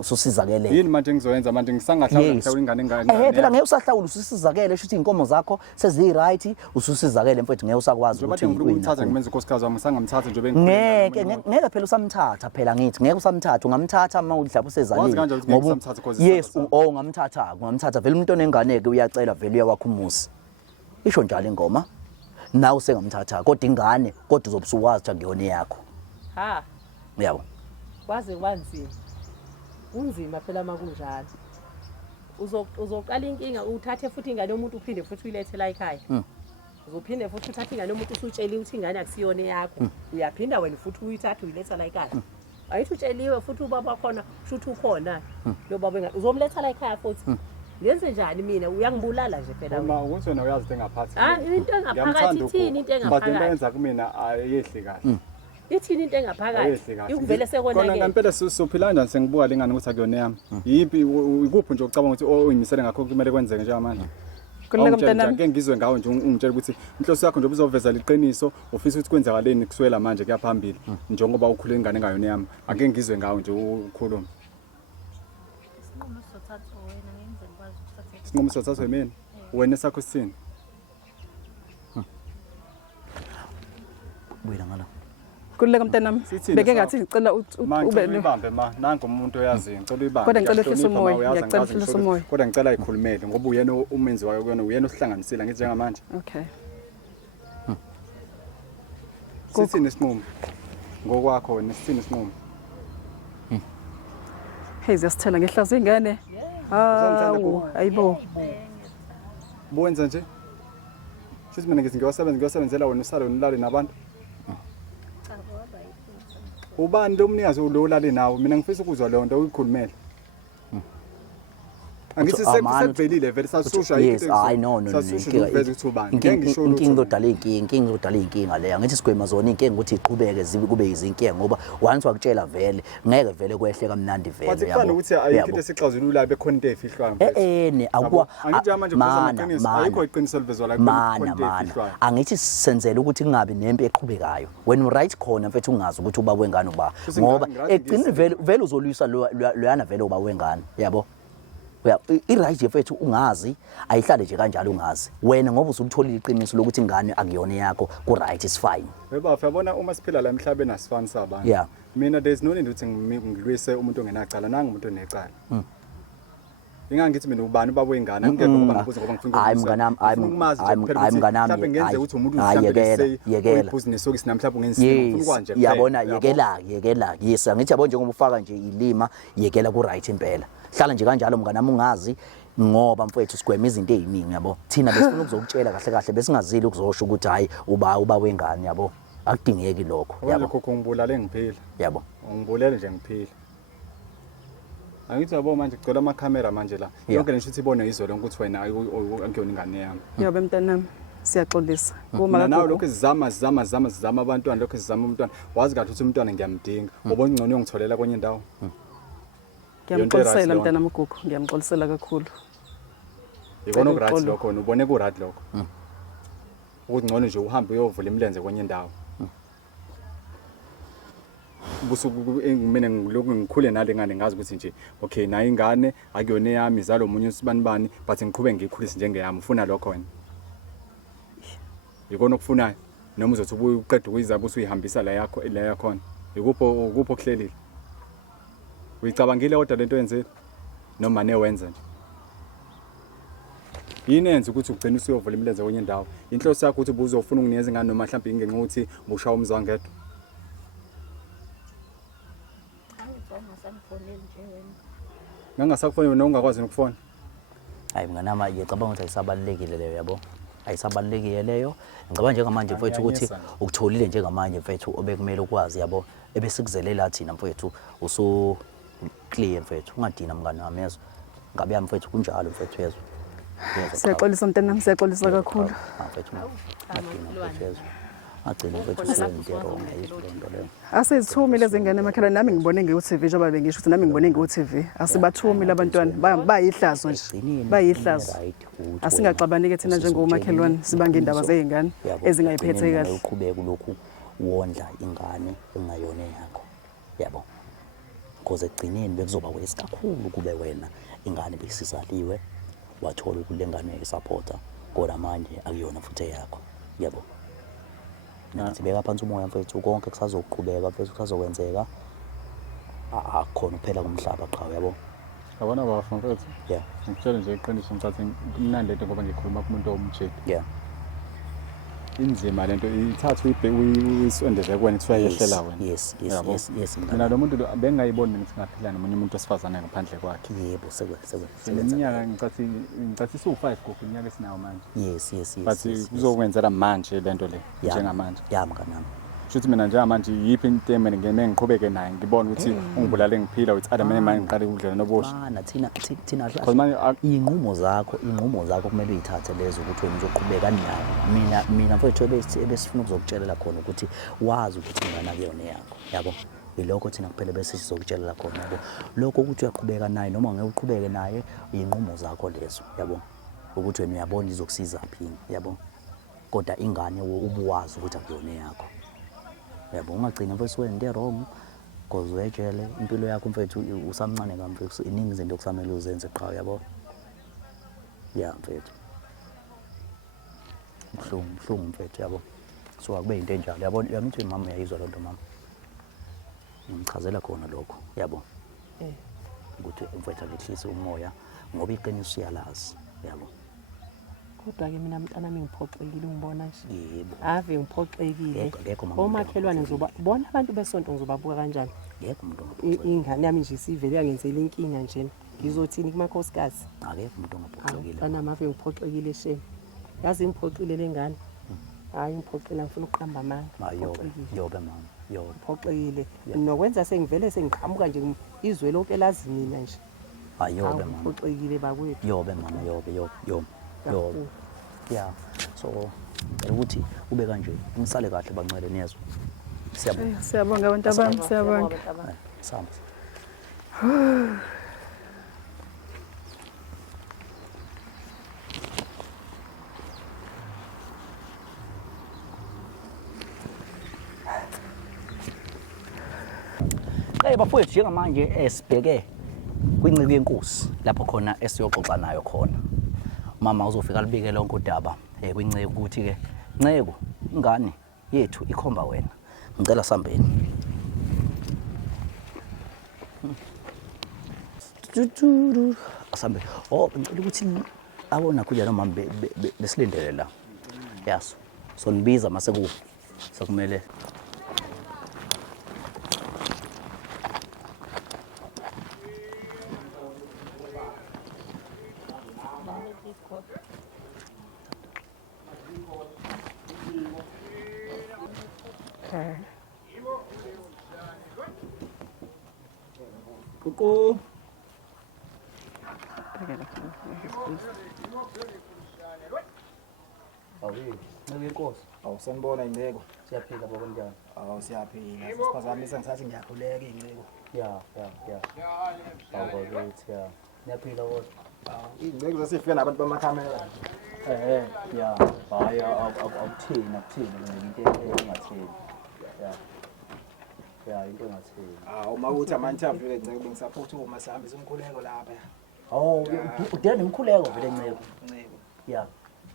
usisizakele yini manje engizoyenza manje ngisangahlawula ngihlawula ingane phela ngeke usahlawula usisizakele shuthi inkomo zakho seziyi right ususizakale mfethu ngeke usakwazi ukuthi ngikuthatha ngimenze unkosikazi wami ngisangamthatha nje ngeke phela usamthatha phela ngithi ngeke usamthatha ungamthatha uma udlapha usezalile ngoba yes ungamthatha vele umuntu onengane ke uyacela vele uyawakha umusi isho njalo ingoma nawe sengamthatha kodwa ingane kodwa uzobusukwazi ukuthi ngiyona yakho yabo kwaze kwanzima kunzima phela makunjalo uzoqala inkinga uthathe futhi ingane yomuntu uphinde futhi uyilethe la ekhaya uzophinde futhi uthathe ingane yomuntu usutshela ukuthi ingane akusiyona yakho uyaphinda wena futhi uyithatha uyiletha la ekhaya ayithi utsheliwe futhi ubaba khona shuthi ukhona lo baba engane uzomletha la ekhaya futhi ngenze njani mina uyangibulala nje phela uma ukuthi wena uyazi into engaphathi into engaphakathi ithini into engaphakathi but into yenza kumina ayehli kahle ithini into engaphakathi ikuvele sekona ke ngempela sizophila kanjani sengibuka lengane ukuthi akuyona yami yipi ikuphi nje ucabanga ukuthi oyimisele ngakho kumele kwenzeke njengamanje Kuleka mntanami ngeke ngizwe ngawe nje ungitshela ukuthi inhloso yakho nje uzoveza liqiniso ufisa ukuthi kwenzakaleni kuswela manje kuyaphambili njengoba ukhule ingane engayona yami angeke ngizwe ngawe nje ukhuluma Isinqumo sothathwa yimina wena sakho sithini Buyela ngala Kuleka mntanami beke ngathi ngicela ube ibambe nangu umuntu oyaziyo ngicela uyibambe Kodwa ngicela uhlise umoya ngiyacela uhlise umoya kodwa ngicela ayikhulumele ngoba uyena umenzi wayo kuyona uyena osihlanganisile ngithi njengamanje Okay Sithini isinqumo ngokwakho wena sithini isinqumo Hey ziyasithela ngehlazo ingane hawo ayibo Buwenza nje Futhi mina ngithi ngiyosebenzela wena usale unilale nabantu Ubani lo mnikazi ololale nawo mina ngifisa ukuzwa le nto uyikhulumele Angithi sekubelile vele sasusha Yes I know inkinga odala inkinga leyo ngithi sigwema zona inkinga ukuthi iqhubeke zibe kube izinkinga ngoba once wakutshela vele ngeke vele kwehle kamnandi vele yabo Kufanele ukuthi ayikho into esixazulula bekhona into efihlwayo ne akwa angithi manje kufanele ayikho iqiniso livezwa la khona efihlwayo angithi senzele ukuthi kungabi nempi eqhubekayo when you right khona mfethu ungazi ukuthi uba wengane uba ngoba egcina vele uzolwisa loyana vele uba wengane yabo i-right yefethu ungazi ayihlale nje kanjalo ungazi wena ngoba usutholile iqiniso lokuthi ingane akuyona yakho ku right is fine weba yabona uma siphila la emhlabeni asifani sabantu mina there's no need ukuthi ngilwise umuntu ongenacala nanga umuntu onecala Ingangithi mina ubani ubaba wengane angeke ngoba ngibuza ngoba ngifuna hayi mnganami mhlawumbe ngenze ukuthi umuntu mhlawumbe yekela business okisi namhlawumbe ngenzile ngifuna kwanje yabona yekela yes angithi yabo njengoba ufaka nje ilima yekela ku right impela hlala nje kanjalo mnganami ungazi ngoba mfethu sigwema izinto eziningi yabo thina besifuna ukuzokutshela kahle kahle besingazili ukuzosho ukuthi hayi uba wengane yabo akudingeki lokho yabo lokho ngibulale ngiphila yabo ngibulele nje ngiphila Angithi yabo manje ngicela ama camera manje la yonke le nto ibone izolo ukuthi wena akuyona ingane yami Yebo mntanami siyaxolisa kuma nawe lokho sizama abantwana lokho sizama umntwana wazi kahle ukuthi umntwana ngiyamdinga ubona ngcono uyongitholela kwenye indawo Ngiyamxolisela mntanami uGugu ngiyamxolisela kakhulu Yibona ku-right lokho ubone ku-right lokho ukuthi ngcono nje uhambe uyovula imilenze kwenye indawo busuku mina ngilokhu ngikhule nale ngane ngazi ukuthi nje okay nayo ingane akuyona yami izalo umunye usibani but ngiqhubeke ngikhulise njengeyami ufuna lokho wena Yikona okufunayo noma uzothi ubuye uqeda ukuyizaba usuyihambisa la yakho ikupho okuhlelile Uyicabangile kodwa lento yenzile noma newenza nje Yini enze ukuthi ugcine usiyovula imilenze kwenye indawo inhloso yakho ukuthi ubuzofuna unginikeza ingane noma mhlawumbe ingenxa ukuthi ubushaya umzwangedwa Ngangasakufoni wena ungakwazi ukufona Hayi mnganama ngiyacabanga ukuthi ayisabalekile leyo yabo ayisabalekile leyo ngicabanga njengamanje mfethu ukuthi ukutholile njengamanje mfethu obekumele ukwazi yabo ebesikuzelela thina mfethu uso clear mfethu ungadina mngane wami yezo ngabe yami mfethu kunjalo mfethu yezo Siyaxolisa mntanami siyaxolisa kakhulu mfethu ngadina yezo agcina mfethu sentero ngayizonto leyo Asizithumi lezi ngane emakhala nami ngibone nge-TV njengoba bengisho ukuthi nami ngibone nge-TV asibathumi labantwana bayihlazo nje bayihlazo asingaxabanike thina njengomakhelwane sibanga indaba zezingane ezingayiphethe kahle uqhubeka lokhu wondla ingane engayona yakho yabo because egcineni bekuzoba waste kakhulu kube wena ingane besizaliwe wathola ukulengana yesupporter kodwa manje akuyona futhi yakho yabo nathi beka phansi umoya mfethu konke kusazoqhubeka mfethu kusazokwenzeka akukhona kuphela kumhlaba qha yabo Yabona bafana mfethu ngitshela nje iqiniso ngicathe kumnandi lento ngoba ngikhuluma kumuntu omjedi inzima lento ithatha uyisondeze kuwena kuthiwa yehlela wena yes mina lo muntu bengayiboni ukuthi ngaphila nomunye umuntu osifazana ngaphandle kwakhe yebo iminyaka ngicathi su5 gogo iminyaka esinayo manje yes but kuzokwenzela manje lento le njengamanje mnganami Shuthi mina njengamanje yiphi into emene ngene ngiqhubeke naye ngibone ukuthi ungibulale ngiphila with other men manje ngiqale ukudlela nobosha. Mana thina Because manje inqumo zakho kumele uyithathe lezo ukuthi wena uzoqhubeka nayo. Mina mfowethu ebesifuna ukuzokutshelela khona ukuthi wazi ukuthi ingane akuyona yakho. Yabo. Ilokho thina kuphela bese sizokutshelela khona yabo. Lokho ukuthi uyaqhubeka naye noma ngeke uqhubeke naye inqumo zakho lezo. Yabo. Ukuthi wena uyabona izokusiza phini. Yabo. Kodwa ingane ubuwazi ukuthi akuyona yakho. Yabo ungagcina mfowethu wena into wrong because wejele impilo yakho mfowethu usamncane kamfowethu iningi izinto okusamele uzenze qha yabo. Yeah mfowethu. Mhlungu mfowethu yabo. So akube into enjalo yabo yamithi mama uyayizwa lonto mama. Ngimchazela khona lokho yabo. Ukuthi mfowethu alehlise umoya ngoba iqiniso uyalazi yabo. Kodwa-ke mina mntana ngiphoxekile ngibona nje. Yebo. Ave ngiphoxekile. Ngekho mama. Omakhelwane ngizoba bona abantu besonto ngizobabuka kanjani? Ngekho umuntu Ingane yami nje sivele yangenzela inkinga njena. Ngizothini kumakhosikazi? akekho umuntu ongaphoxekile. Mntana mave ngiphoxekile shame. Yazi ngiphoxile lengane. Hayi ngiphoxile ngifuna ukuqamba amanga. Yobe mama. Yobe. Ngiphoxekile. Nokwenza sengivele sengiqhamuka nje izwe lonke lazi mina nje. Ayobe mama. Ngiphoxekile bakwethu. Yobe mama yobe. Yeah. So ukuthi ube kanje nisale kahle bancele niyezwa. Siyabonga abantu abami, siyabonga. Samba. Bafowethu njengamanje esibheke kwinciko yenkosi lapho khona esiyoxoxa nayo khona. Mama uzofika libike lonke udaba kwinciko ukuthi ke nceko ingane yethu ikhomba wena. Ngicela sambeni. Asambe. Ngicela ukuthi abona kuya noma besilindele la. Yaso. So nibiza mase ku sekumele Kuku. Ngenkosi. Awusanibona inceko. Siyaphila baba njani? Siyaphila. Siphazamisa ngisathi ngiyakhuleka inceko. Yeah. Awubakithi ya. Niyaphila wona. Inceko zasifika nabantu bamakhamera. Yeah. Hayi akuthini into engathini. Yeah, into engathini. Uma uthi ama-interview inceko bengisaphoth uma sihambisa umkhuleko lapha. Udela nemkhuleko vele nceko. Inceko. Yeah.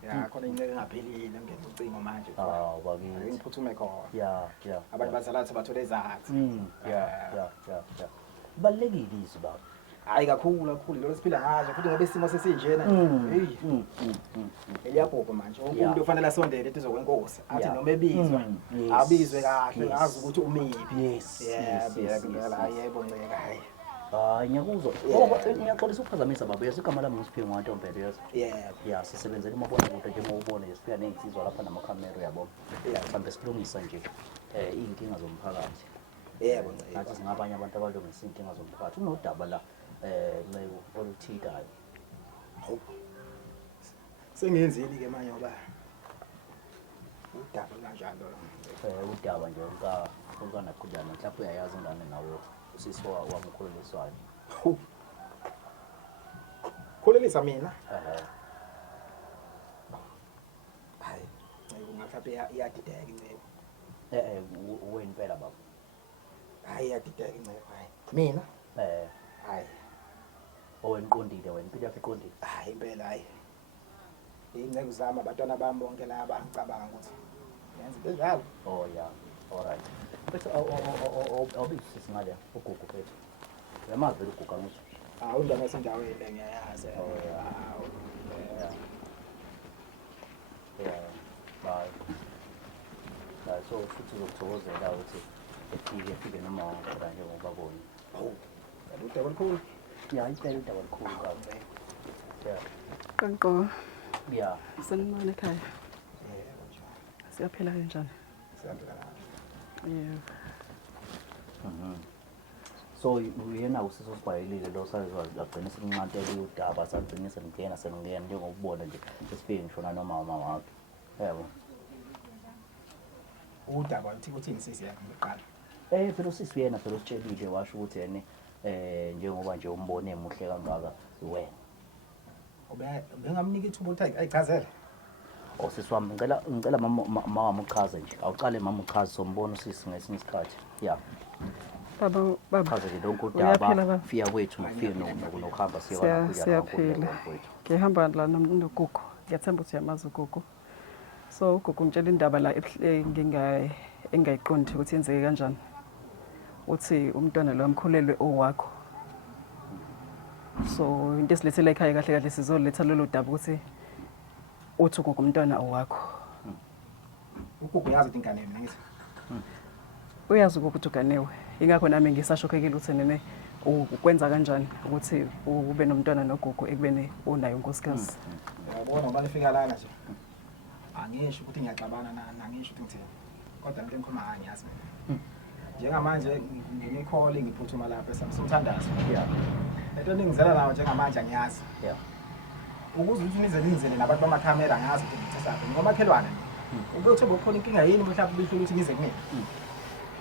Ya khona inceko engaphelile ngeke ucingo manje. Bakithi. Ngiphuthume khona. Yeah. Abantu bazalathi bathole izathi. Yeah. Balekile izwi baba. Hayi kakhulu lo siphila ngazo futhi ngoba isimo sesinjena. Hey. Eliyabhopha manje. Wonke umuntu ufanele asondele ethi zokwenkosi. Athi noma ebizwa. Abizwe kahle ngazi ukuthi umiphi. Yes. Yebo nceka hayi. Hayi ngiyakuzwa. Ngiyaxolisa ukuphazamisa baba. Yesigama lami ngisiphile ngoNtombela yes. Yeah, sisebenzela umabona kude njengoba ubone sifika nezizwa lapha namakhamera yabo. Mhlambe silungisa nje inkinga zomphakathi. Yebo nceka. Nathi singabanye abantu abalungisa inkinga zomphakathi. Unodaba la nceko oluthikayo. Sengiyenzile ke manje ngoba udaba kanjalo lo. Udaba nje ukanaqhubana mhlawumbe uyayazi ingane nawe usisi wamkhuleliswayo. Khulelisa mina. Hayi, mhlawumbe iyadideka inceko. Wena impela baba. Hayi iyadideka inceko hayi. Mina? Hayi. Oweniqondile wena impilo yakho iqondile. Hayi impela hayi. Inceko zami abantwana bami bonke laba ngicabanga ukuthi yenza into njalo. Yeah. Alright. Bese awubisi singale ugugu phethu. Yamazi vele ugugu ngisho. Undaba esendaweni le ngiyayazi. Yeah. Bye. So futhi uzokuthokozela ukuthi efike noma ngora nje ngobabona. Udaba olukhulu. Yeah, impela udaba olukhulu kahle. Yeah. Kanko. Yeah. Sanibona ekhaya. Siyaphila kanjani? Siyaphila. Yeah. So uyena usiso sibayilile lo sagcina sekunqantele udaba sagcina selingena njengokubona nje sesifike ngishona nomama wakhe yabo udaba uthini sisi yakhe beqala phela usisi yena phela usitshelile washo ukuthi yena njengoba nje umbone emuhle kangaka wena bengamnika ithuba ukuthi ayichazele sisi wami ngicela mama wami uchaze nje awuqale mama uchaze sombona usisi ngesinye isikhathi ya Baba chaze ke lonke uyaphila udaba baba? fika kwethu nofika nokuhamba siya Siyaphila. Ngihamba la nogogo. Ngiyathemba ukuthi uyamazi ugogo. So ugogo ngitshela indaba la engayiqondi ukuthi yenzeke kanjani. Uthi umntwana lo amkhulelwe owakho. So into esilethele ekhaya kahle kahle sizoletha lelo daba ukuthi uthi ugogo umntwana owakho. ugogo yazi ukuthi ingane mina ngithi Uyazi ukuthi uganewe. Ingakho nami ngisashokekile ukuthi nene ukwenza kanjani ukuthi ube nomntwana nogogo ekubeni unayo unkosikazi. uyabona ngoba nifika lana nje angisho ukuthi ngiyaxabana nangisho ukuthi ngithini kodwa into engikhuluma ngayo ngiyazi mina njengamanje ngine-call ngiphuthuma lapha esamthandazo lento ningizela nawo njengamanje angiyazi ukuze ukuthi nizele nabantu bamakhamera ngazi ukuthi ngithesaphi ngomakhelwane ube uthi bokhona inkinga yini mhlawumbe bifuna ukuthi nize kumina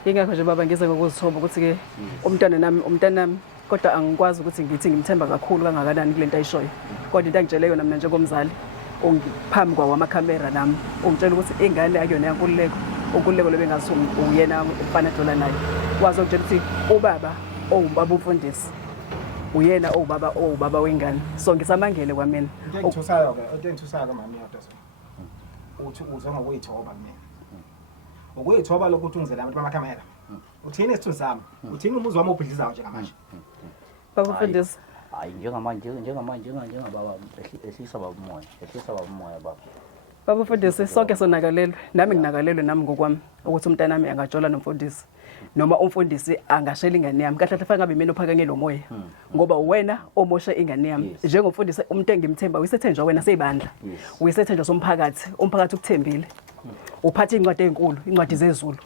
Ingakho nje baba ngize ngokuzithoba ukuthi ke umntanami kodwa angikwazi ukuthi ngithi ngimthemba kakhulu kangakanani kulento ayishoyo. Kodwa into angitshele yona mina njengomzali ongiphambi kwawo amakhamera nami ungitshela ukuthi ingane akuyona yankululeko. Unkululeko lebengathi uyena ufana dola naye. Wazi ukutshela ukuthi ubaba owubaba umfundisi uyena owubaba wengane. So ngisamangele kwamina. into engithusayo ke mami yodwa uthi uzonga ukuyithoba kumina ukuyithoba lokuthi ungizela abantu bamakhamera uthini isithunzi sami uthini umuzi wami obhidlizayo njengamanje Baba umfundisi hayi njengababa ehlisa baba umoya baba Baba umfundisi sonke sonakalelwe nami nginakalelwe nami ngokwami ukuthi umntanami angajola nomfundisi noma umfundisi angashela ingane yami kahle kahle ngabe mina ophakanye lo moya ngoba wena omosha ingane yami njengomfundisi umuntu engimthemba uyisethenjwa wena seyibandla uyisethenjwa somphakathi umphakathi ukuthembile uphatha incwadi ezinkulu incwadi zezulu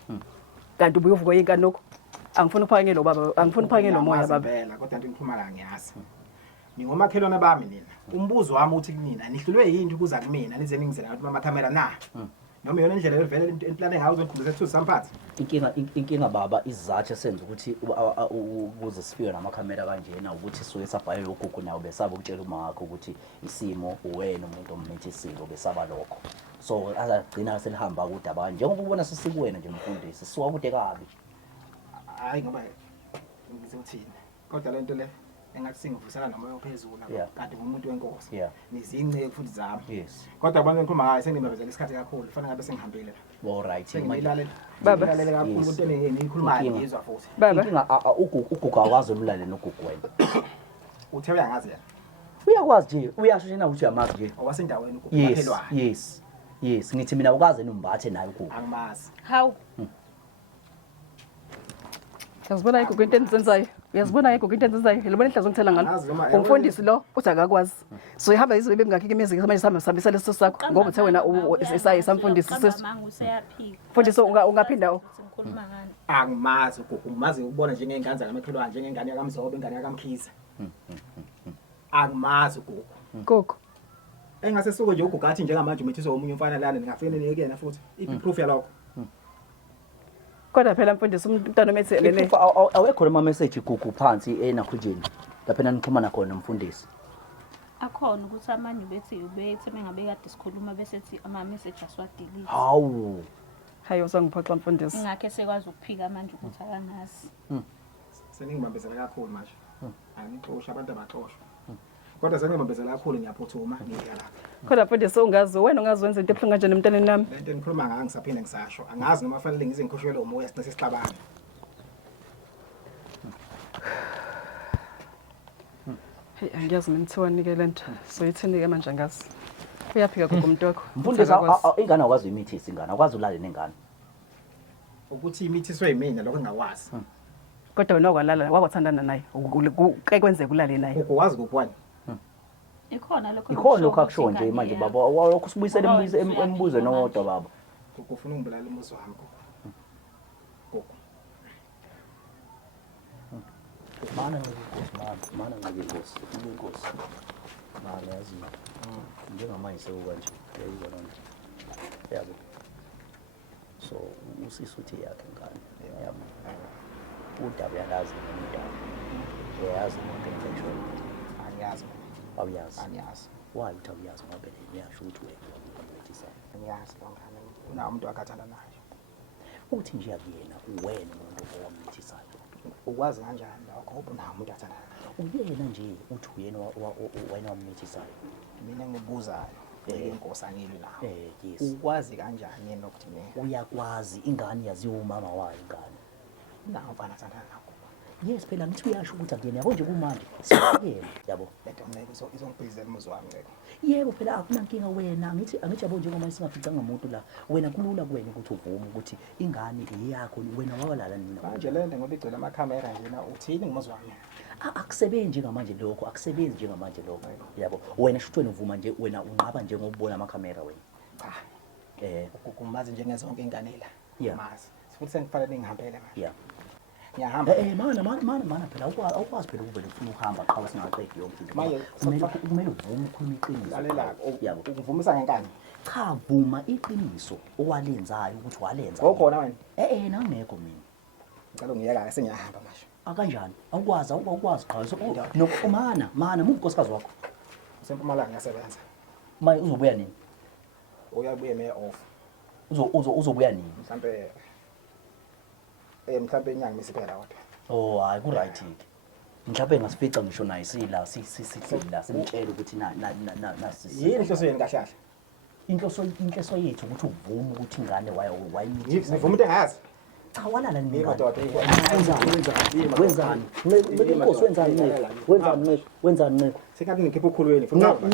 kanti ubuye uvuka inkanoko angifuni uphakanye lo baba angifuni uphakanye lo moya baba kodwa into engikhuluma la ngiyazi ningomakhelwane bami nina umbuzo wami uthi kunina nihlulwe yini ukuza kumina nize ningizela abantu bamakhamera na noma yona indlela evele implane ngayo uzongikhulisa ethu samphathi inkinga baba izathu esenza ukuthi ukuze sifike namakhamera kanjena ukuthi suke sabhalela ugugu nawo besaba ukutshela uma wakho ukuthi isimo uwena umuntu ommethisile besaba lokho so azagcina selihamba kudaba njengoba ubona sisikuwena nje mfundisi sisuka kude kabi hayi ngoba ngizothini kodwa lento le engathi singivusela nomoya ophezulu kanti umuntu wenkosi nizince futhi zami kodwa abantu engikhuluma ngayo sengimebezela isikhathi kakhulu kufanele ngabe sengihambile all right sengilalela Baba. Ngilalela kakhulu into eniyikhulumayo ngizwa futhi baba inkinga ugugu akwazi umlale nogugu wena uthe uyangazi yena uyakwazi nje uyasho njena ukuthi uyamazi nje owasendaweni ukumakhelwane yes ngithi mina ukaze nombathe naye ugugu angimazi Hawu. Yazibona ayikho into enzenzayo uyazibona ayikho into enzenzayo libona ihlazo ngithela Angazi noma- ngalo umfundisi lo uthi akakwazi so ihamba izwe bemngakho imiziki manje sihambisa leso sakho ngoba uthe wena isayi samfundisi sisi Manga useyaphika. mfundisi ungaphinda Ngikhuluma ngani? angimazi ugugu ngimazi ukubona njengengane zakamakhelwane njengengane yakamzobo ingane yakamkhiza angimazi ugugu gogo engase suke nje ugugu athi njengamanje umethiswa omunye umfana lana ningafike niyekena futhi iproof yalokho kodwa phela mfundisi umntwana omethe nene awekho le message gugu phansi enakhujeni lapha nanikhuluma khona nomfundisi Akhona ukuthi amanye bethi mengabe kade sikhuluma bese ethi ama message aswadelete. hawu hayi usangiphoxa mfundisi Ingakho sekwazi ukuphika manje ukuthi akangazi. seningibambezela kakhulu manje angixosha abantu abaxoshwa kodwa sengibambezela kakhulu ngiyaphuthuma ngiyala kodwa mfundisi ungazi wena ungazi wenza into ebuhlungu kanje nemntaneni nami lento engikhuluma ngayo ngisaphinde ngisasho angazi noma fanele ngize ngikhoshwele umoya since sixabana hey angiyazi mina thiwa nike lento so yithini ke manje angazi uyaphika gogo umuntu wakho mfundisi ingane akwazi imithisi ingane akwazi ulale nengane ukuthi imithiswe yimina lokho engakwazi kodwa wena wakwalala wakwathandana naye kwenzeka ulale naye ukwazi kokwani Ikhona lokho. ikhona lokho akusho nje manje baba lokho sibuyisele embuzo nodwa baba kufuna ungibulala umuzi wami Mana ngeke mana ngeke inkosi. Mana yazi. Njengamanje sekukanje uyayibona nje. Yabo. So usisi uthi yakhe ngane. Yabo. Udaba yalazi ngomdaba. Uyazi into enhle. Angiyazi. Awuyazi. Angiyazi. Why uthi awuyazi ngoba phela uyasho ukuthi wena umthisa. Angiyazi longana. Unamuntu akathanda naye. Uthi nje akuyena uwena umuntu owamthisayo. Ukwazi kanjani lokho unawo umuntu athanda naye? Uyena nje uthi uyena wena wamthisayo. Mina ngibuzayo. Inkosi angilwi nawe. Yes. Ukwazi kanjani yena ukuthi mina? Uyakwazi ingane yaziwa umama wayo ingane. Nawo mfana athanda nakho. Yes phela ngithi uyasho ukuthi akuyena yabo nje kumanje siyakuyena yabo. Letho ngeke izongibhizela umuzi wami ngeke. Yebo phela akunankinga wena angithi yabo njengoba singaficanga umuntu la wena kulula kuwena ukuthi uvume ukuthi ingane iyakho wena wawalala nina Manje lento ngoba igcwele amakhamera njena uthini ngumuzi wami? akusebenzi njengamanje lokho akusebenzi njengamanje lokho yabo wena shuthi wena uvuma nje wena unqaba nje ngokubona amakhamera wena Cha. Ukumazi njengezonke ingane la. Yeah. Mazi. Futhi sengifanele ngihambele manje. yeah Ngiyahamba. mana phela awukwazi phela ukuvela ufuna ukuhamba qhawe singaqedi yonke into Manje, kumele uvume ukhuluma iqiniso Lalela yabo ukuvumisa ngenkani. cha vuma iqiniso owalenzayo ukuthi walenza Okhona wena? nangekho mina Ngicela ungiyeka sengiyahamba manje. akanjani awukwazi qhawe so nokumana muphi unkosikazi wakho Sempumalanga ngiyasebenza. maye uzobuya nini Uyabuye me off. uzobuya nini Mhlambe mhlambe inyanga misiphela kodwa. hayi ku right ke mhlawumbe ngasifica ngisho naye sila sisila simtshela ukuthi na Yini inhloso yeni kahle kahle? inhloso yethu ukuthi uvume ukuthi ingane wayimithi Ngivuma into engayazi. cha walala nini Madoda. wenzani inkosi wenzani nceko Sengathi ngikhipha ukhulweni futhi ngapha.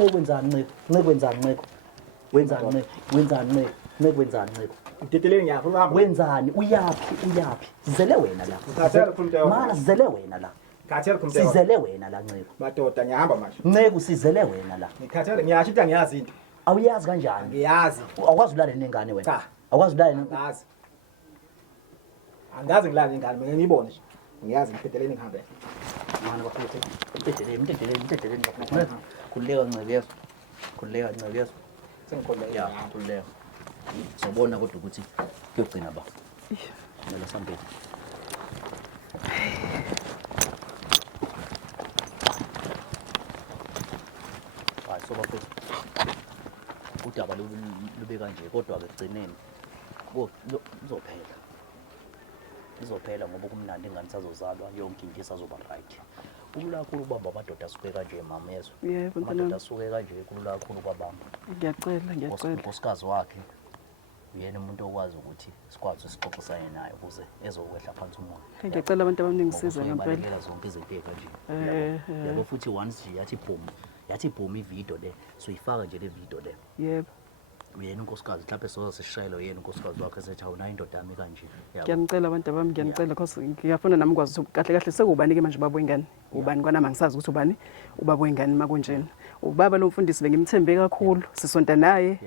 wenzani nceko Udedeleni ngiyafa uhamba. wenzani uyaphi sizele wena la Ngithathela ukhulumela. mana sizele wena la Ngikhathele ukhulumela. sizele wena la nceko Madoda ngiyahamba manje. nceko sizele wena la Ngikhathele ngiyasho ukuthi angiyazi into. awuyazi kanjani Ngiyazi. awukwazi ukulala nengane wena Cha. awukwazi ukulala Angazi. Angazi ngilala ingane mina ngiyibone nje. Ngiyazi ngiphedeleni ngihambele. mana bafuthe impedeleni khuleka nceko yeso Sengikhulele. ya khuleka sobona kodwa ukuthi kuyogcina ba ngela sambeni hayi so bafethu udaba lube kanje kodwa ke egcineni izophela ngoba kumnandi ingane sazozalwa yonke into isazoba right kulula kakhulu ubamba amadoda asuke kanje mama yezwe Yebo, amadoda mntanami. asuke kanje kulula kakhulu kwabamba Ngiyacela. unkosikazi wakhe uyena umuntu okwazi ukuthi sikwazi sixoxisane naye ukuze ezokwehla phansi umoya Ngiyacela abantu abaningi siza ngempela. ngokubalekela zonke izinto ekanje yabo futhi once nje yathi boom ivideo le so ifaka nje le video le Yebo. uyena unkosikazi mhlawumbe soza sishayela uyena unkosikazi wakhe sethi awunayo indoda yami kanje yabo Ngiyanicela abantu abami ngiyanicela because ngiyafuna nami ukwazi ukuthi kahle kahle sekubani ke manje ubaba wengane ubani kwanami angisazi ukuthi ubani ubaba wengane makunjena ubaba lo mfundisi bengimthembe kakhulu sisonta naye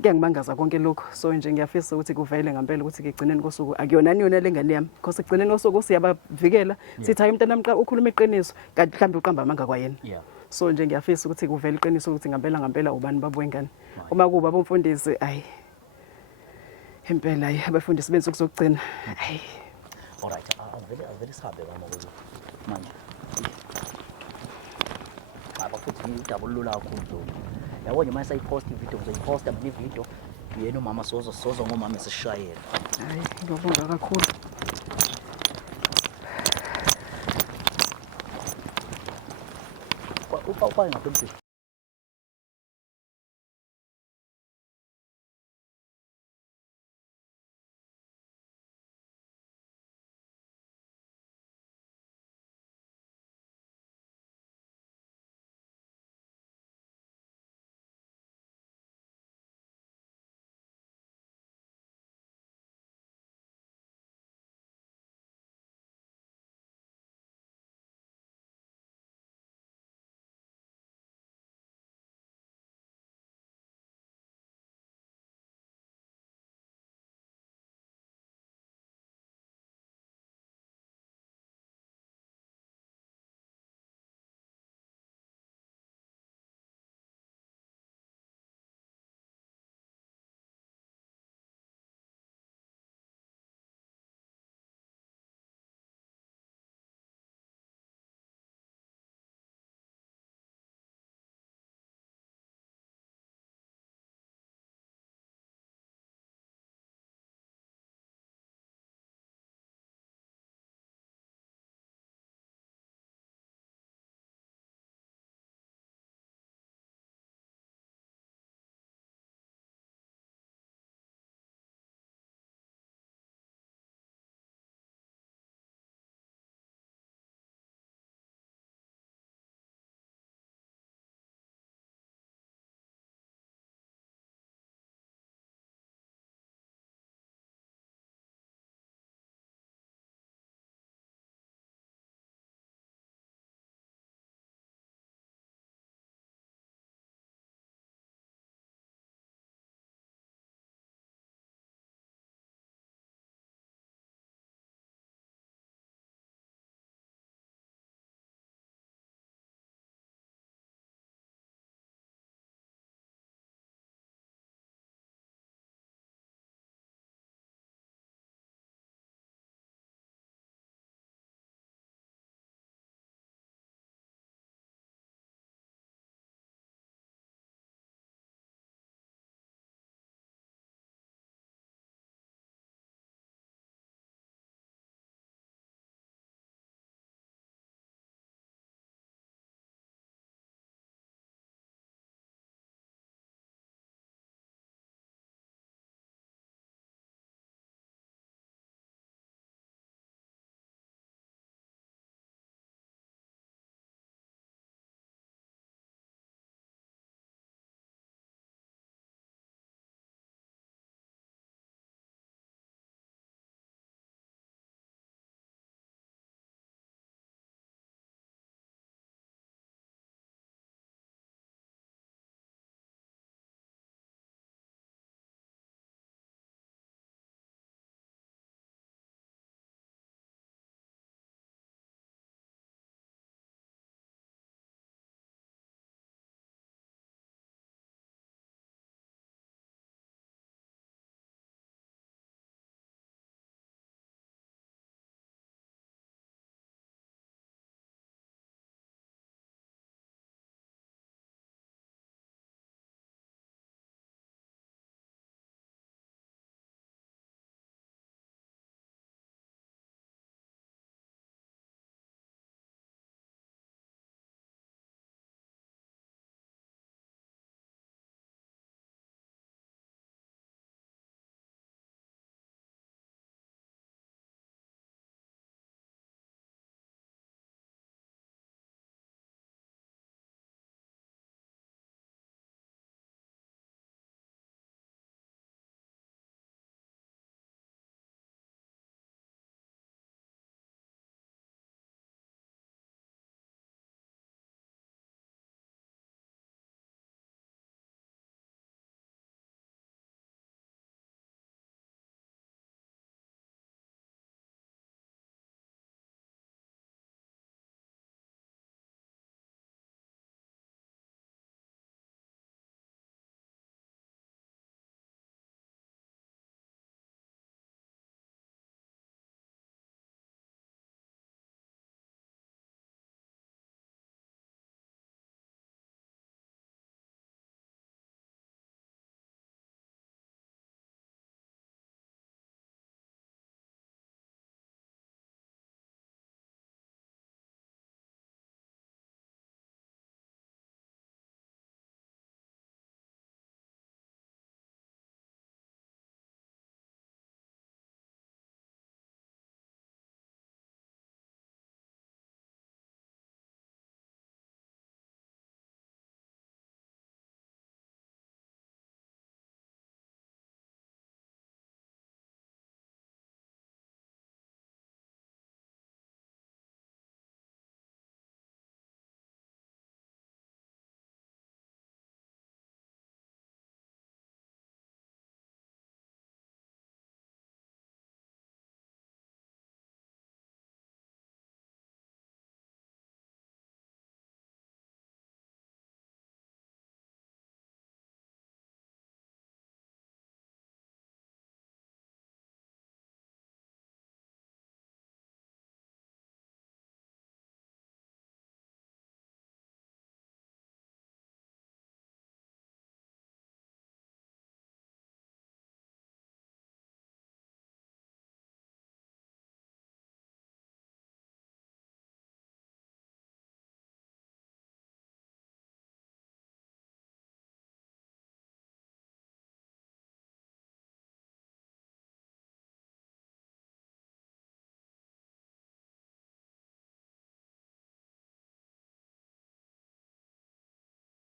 kuyangimangaza konke lokho so nje ngiyafisa ukuthi kuvele ngempela ukuthi kugcineni kosuku akuyonani yona lengane yami because kugcineni kosuku siyabavikela sithi hayi umntana wami ukhuluma iqiniso kanti mhlawumbe uqamba amanga kwayena yeah so nje ngiyafisa ukuthi kuvele iqiniso ukuthi ngempela ubani baba wengane uma kuba bomfundisi ayi impela ayi abafundisi bensuku zokugcina ayi alright avele sihambe kamokuzo manje abafuthi udaba olula kakhulu lo yabo nje mase ayipost ivideo ngizoyiposta mina ivideo yena umama sozo ngomama esishayela hayi ngiyabonga kakhulu ufa ngapha emhlweni